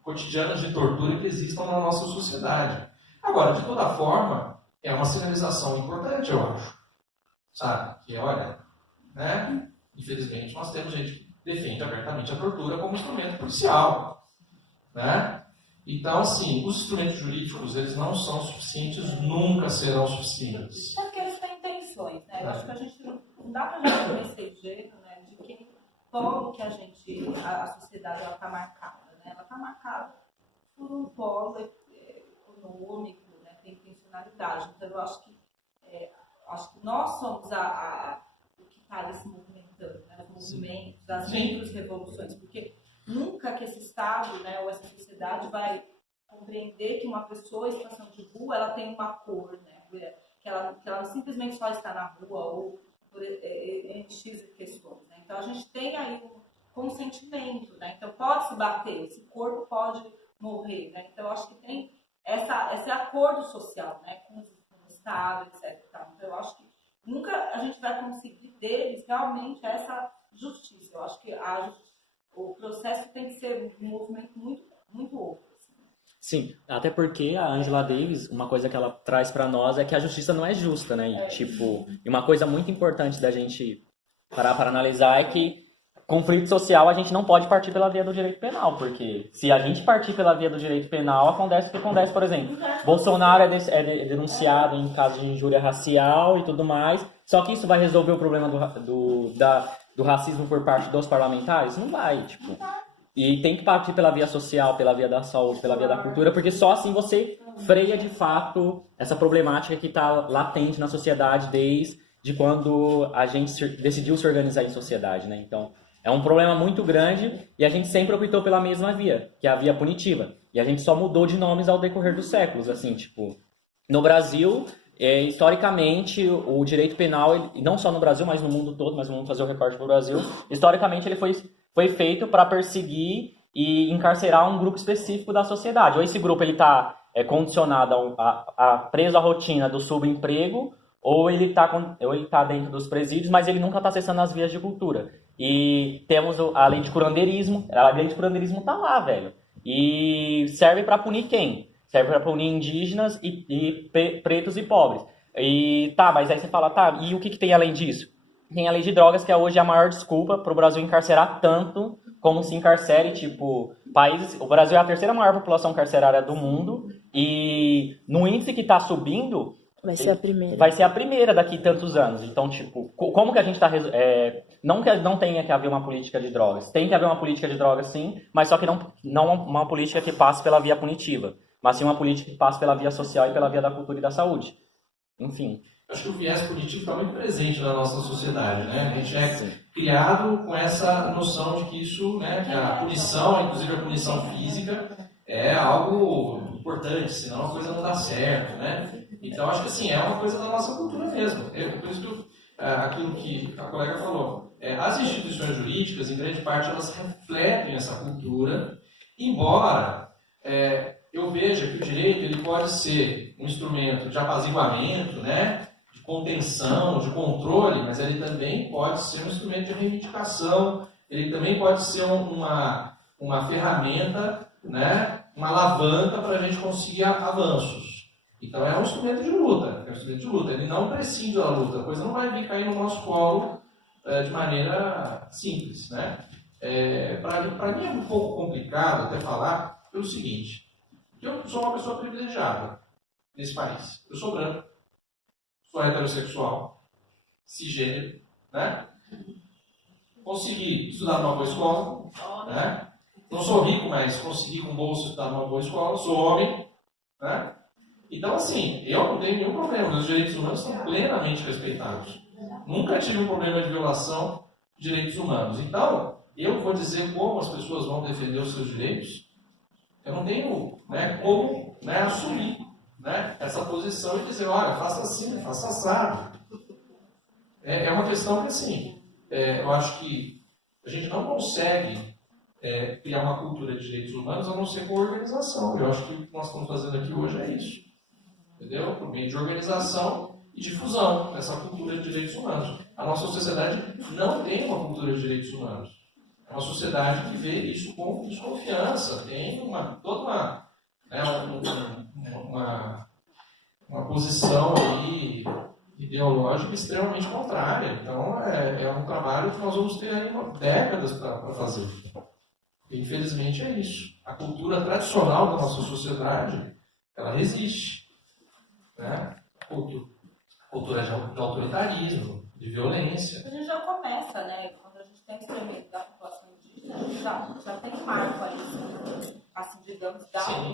cotidianas de tortura que existam na nossa sociedade. Agora, de toda forma, é uma sinalização importante, eu acho. Sabe? Que, olha, né? Infelizmente, nós temos gente que defende abertamente a tortura como instrumento policial, né? Então, assim, os instrumentos jurídicos, eles não são suficientes, nunca serão suficientes. Porque eles têm intenções, né? Eu acho que a gente não dá pra gente conhecer jeito, né? De que polo que a sociedade, ela tá marcada, né? Ela tá marcada por um polo econômico, né? Tem intencionalidade. Então, eu acho que nós somos o que está ali se movimentando, né? Os movimentos, as micro-revoluções, porque nunca que esse Estado, né, ou essa sociedade vai compreender que uma pessoa em situação de rua, ela tem uma cor, né? Que ela simplesmente só está na rua ou por X questões, né? Então, a gente tem aí um consentimento, né? Então, pode se bater, esse corpo pode morrer, né? Então, eu acho que tem esse acordo social, né, com o Estado, etc. Então, eu acho que nunca a gente vai conseguir deles realmente essa justiça. Eu acho que o processo tem que ser um movimento muito, muito outro. Assim. Sim, até porque a Angela Davis, uma coisa que ela traz para nós é que a justiça não é justa, né? E uma coisa muito importante da gente parar para analisar é que conflito social a gente não pode partir pela via do direito penal, porque se a gente partir pela via do direito penal, acontece o que acontece, por exemplo. Bolsonaro é denunciado em caso de injúria racial e tudo mais, só que isso vai resolver o problema do racismo por parte dos parlamentares? Não vai, tipo. E tem que partir pela via social, pela via da saúde, pela via da cultura, porque só assim você freia de fato essa problemática que está latente na sociedade desde quando a gente decidiu se organizar em sociedade, né? Então, é um problema muito grande e a gente sempre optou pela mesma via, que é a via punitiva. E a gente só mudou de nomes ao decorrer dos séculos, assim, tipo... No Brasil, historicamente, o direito penal, não só no Brasil, mas no mundo todo, mas vamos fazer o recorte para o Brasil, historicamente ele foi feito para perseguir e encarcerar um grupo específico da sociedade. Ou esse grupo está condicionado preso à rotina do subemprego, ou ele está dentro dos presídios, mas ele nunca está acessando as vias de cultura. E temos a lei de curandeirismo. A lei de curandeirismo está lá, velho. E serve para punir quem? Serve para punir indígenas e pretos e pobres. E tá, mas aí você fala, tá, e o que tem além disso? Tem a lei de drogas, que é hoje a maior desculpa para o Brasil encarcerar tanto como se encarcere, tipo, o Brasil é a terceira maior população carcerária do mundo, e no índice que está subindo, vai ser a primeira. Vai ser a primeira daqui a tantos anos. Então, tipo, como que a gente está... não que não tenha que haver uma política de drogas. Tem que haver uma política de drogas, sim, mas só que não uma política que passe pela via punitiva, mas sim uma política que passe pela via social e pela via da cultura e da saúde. Enfim. Acho que o viés punitivo está muito presente na nossa sociedade, né? A gente é criado com essa noção de que isso, né, que a punição, inclusive a punição física, é algo importante, senão a coisa não dá certo, né? Então, acho que assim, é uma coisa da nossa cultura mesmo. Por isso que aquilo que a colega falou. As instituições jurídicas, em grande parte, elas refletem essa cultura, embora eu veja que o direito ele pode ser um instrumento de apaziguamento, né? De contenção, de controle, mas ele também pode ser um instrumento de reivindicação, ele também pode ser uma ferramenta, né? Uma alavanca para a gente conseguir avanços. Então é um instrumento de luta, ele não prescinde da luta, a coisa não vai vir cair no nosso colo de maneira simples, né? Para mim é um pouco complicado até falar pelo seguinte, eu sou uma pessoa privilegiada nesse país, eu sou branco, sou heterossexual, cisgênero, né? Consegui estudar numa boa escola, né? Não sou rico, mas consegui com bolsa estudar numa boa escola, sou homem, né? Então, assim, eu não tenho nenhum problema, meus direitos humanos são plenamente respeitados. Nunca tive um problema de violação de direitos humanos. Então, eu vou dizer como as pessoas vão defender os seus direitos, eu não tenho como assumir essa posição e dizer, olha, faça assim, faça assado. É uma questão que, assim, eu acho que a gente não consegue criar uma cultura de direitos humanos a não ser com organização. Eu acho que o que nós estamos fazendo aqui hoje é isso. Entendeu? Por meio de organização e difusão dessa cultura de direitos humanos. A nossa sociedade não tem uma cultura de direitos humanos. É uma sociedade que vê isso com desconfiança. Tem toda uma posição aí ideológica extremamente contrária. Então, é um trabalho que nós vamos ter aí décadas para fazer. E, infelizmente, é isso. A cultura tradicional da nossa sociedade, ela resiste. Né? Cultura de autoritarismo, de violência. A gente já começa, né? Quando a gente tem o extermínio da população indígena, a gente já tem um marco ali, assim, digamos,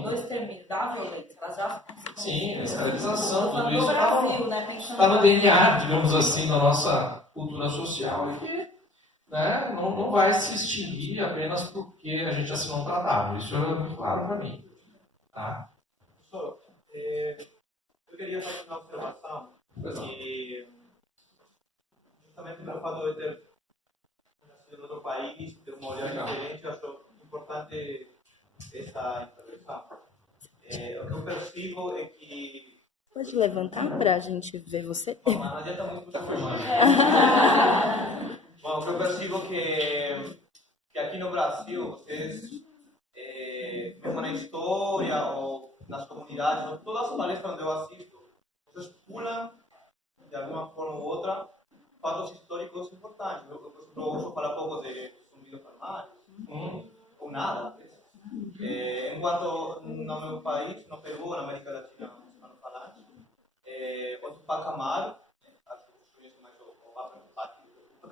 do extermínio, da violência. Ela já... Sim, a escravização, tudo isso Brasil, né? está no DNA, digamos assim, da nossa cultura social e que, né, não vai se extinguir apenas porque a gente assinou um tratado. Isso é muito claro para mim. Tá? Eu queria fazer uma observação que, justamente pelo fato de ter nascido em outro país, ter uma olhar diferente, eu acho importante essa intervenção. O que eu percebo é que... Pode levantar para a gente ver você? Bom, não adianta muito formar. Bom, o que eu percebo que aqui no Brasil, vocês, mesmo na história ou nas comunidades, ou todas as palestras onde eu assisto, vocês pulam, de alguma forma ou outra, fatos históricos importantes. Eu, por exemplo, ouço falar pouco de zumbidos palmares, ou nada. Enquanto no meu país, no Peru, na América Latina, hispano-falante, o Tupac Amaru, acho que vocês conhecem mais o Tupac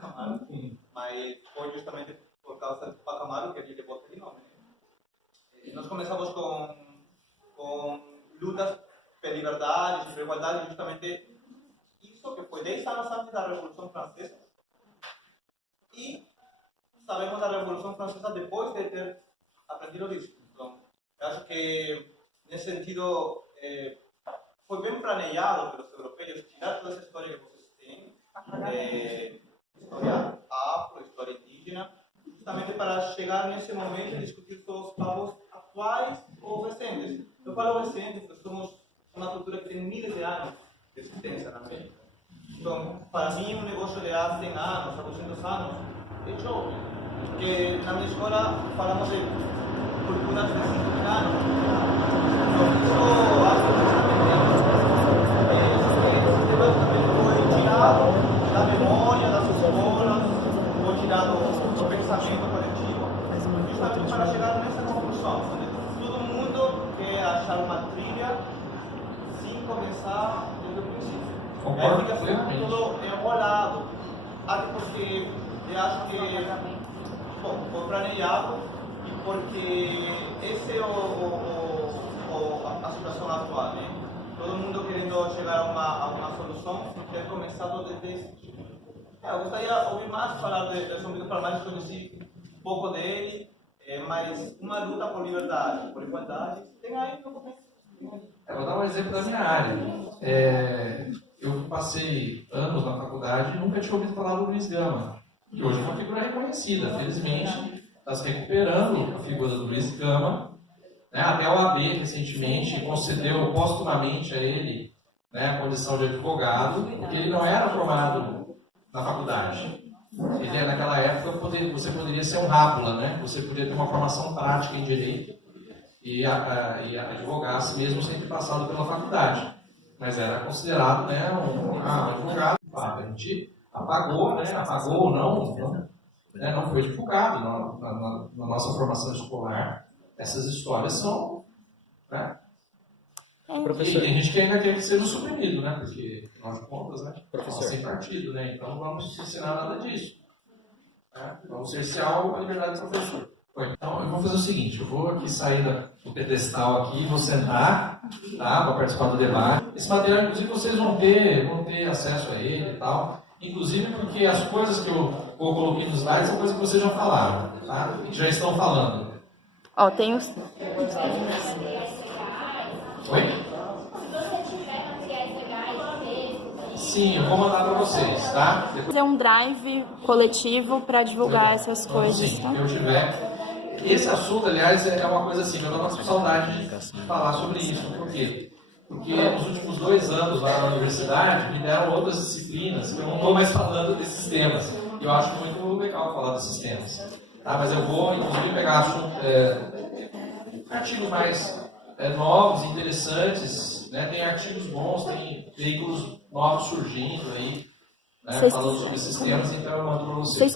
Amaru, mas foi justamente por causa do Tupac Amaru que ele levou aquele nome. Nós começamos com lutas pela liberdade, pela igualdade, justamente isso que foi 10 anos antes da Revolução Francesa. E sabemos da Revolução Francesa depois de ter aprendido isso. Então, eu acho que, nesse sentido, foi bem planejado pelos europeus tirar toda essa história que vocês têm, história afro, história indígena, justamente para chegar nesse momento e discutir todos os povos atuais ou recentes. Eu falo recentes porque somos uma cultura que tem milhares de anos de existência na América. Então, para mim, um negócio de há 100 anos, há 200 anos, é jovem. Porque na minha escola falamos de culturas de 5 anos. Então, isso acho que esse tema também foi tirado da memória das escolas, foi tirado do pensamento coletivo, justamente para chegar nessa conclusão. Todo mundo quer achar uma trilha sem começar desde o princípio. Concordo fica plenamente. tudo enrolado, até porque eu acho que foi planejado e porque essa é a situação atual, né? Todo mundo querendo chegar a uma solução sem ter começado desde esse tipo. Eu gostaria de ouvir mais falar de Zumbido Palmares, conheci um pouco dele, mas uma luta por liberdade, por igualdade, tem aí no começo. Eu vou dar um exemplo da minha área. Eu passei anos na faculdade e nunca tinha ouvido falar do Luiz Gama, que hoje é uma figura reconhecida. Felizmente, está se recuperando a figura do Luiz Gama. Né? Até a OAB, recentemente, concedeu postumamente a ele, né, a condição de advogado, porque ele não era formado na faculdade. Ele, naquela época, você poderia ser um rábula, né? Você poderia ter uma formação prática em direito e advogasse mesmo sem ter passado pela faculdade. Mas era considerado, né, um advogado. A gente apagou, né, apagou ou não foi divulgado na nossa formação escolar. Essas histórias são, né? Professor. E tem gente que ainda quer que seja suprimido, né? Porque, afinal de contas, né? Professor. Sem partido, né? Então não vamos ensinar nada disso. Né? Vamos cercear a liberdade do professor. Então, eu vou fazer o seguinte, eu vou aqui sair do pedestal aqui, vou sentar, tá, para participar do debate. Esse material, inclusive, vocês vão ter acesso a ele e tal, inclusive porque as coisas que eu coloquei nos slides são coisas que vocês já falaram, tá, e que já estão falando. Ó, tem os... Oi? Se você tiver materiais legais, textos, Sim, eu vou mandar para vocês, tá? Fazer um drive coletivo para divulgar essas coisas, Sim, tá? eu tiver. Esse assunto, aliás, é uma coisa assim, eu estou com saudade de falar sobre isso. Por quê? Porque nos últimos 2 anos lá na universidade me deram outras disciplinas que eu não estou mais falando desses temas. Eu acho muito legal falar desses temas. Tá? Mas eu vou, inclusive, pegar artigos mais novos, interessantes, né? Tem artigos bons, tem veículos novos surgindo aí, né? Falando sobre esses temas, então eu mando para vocês.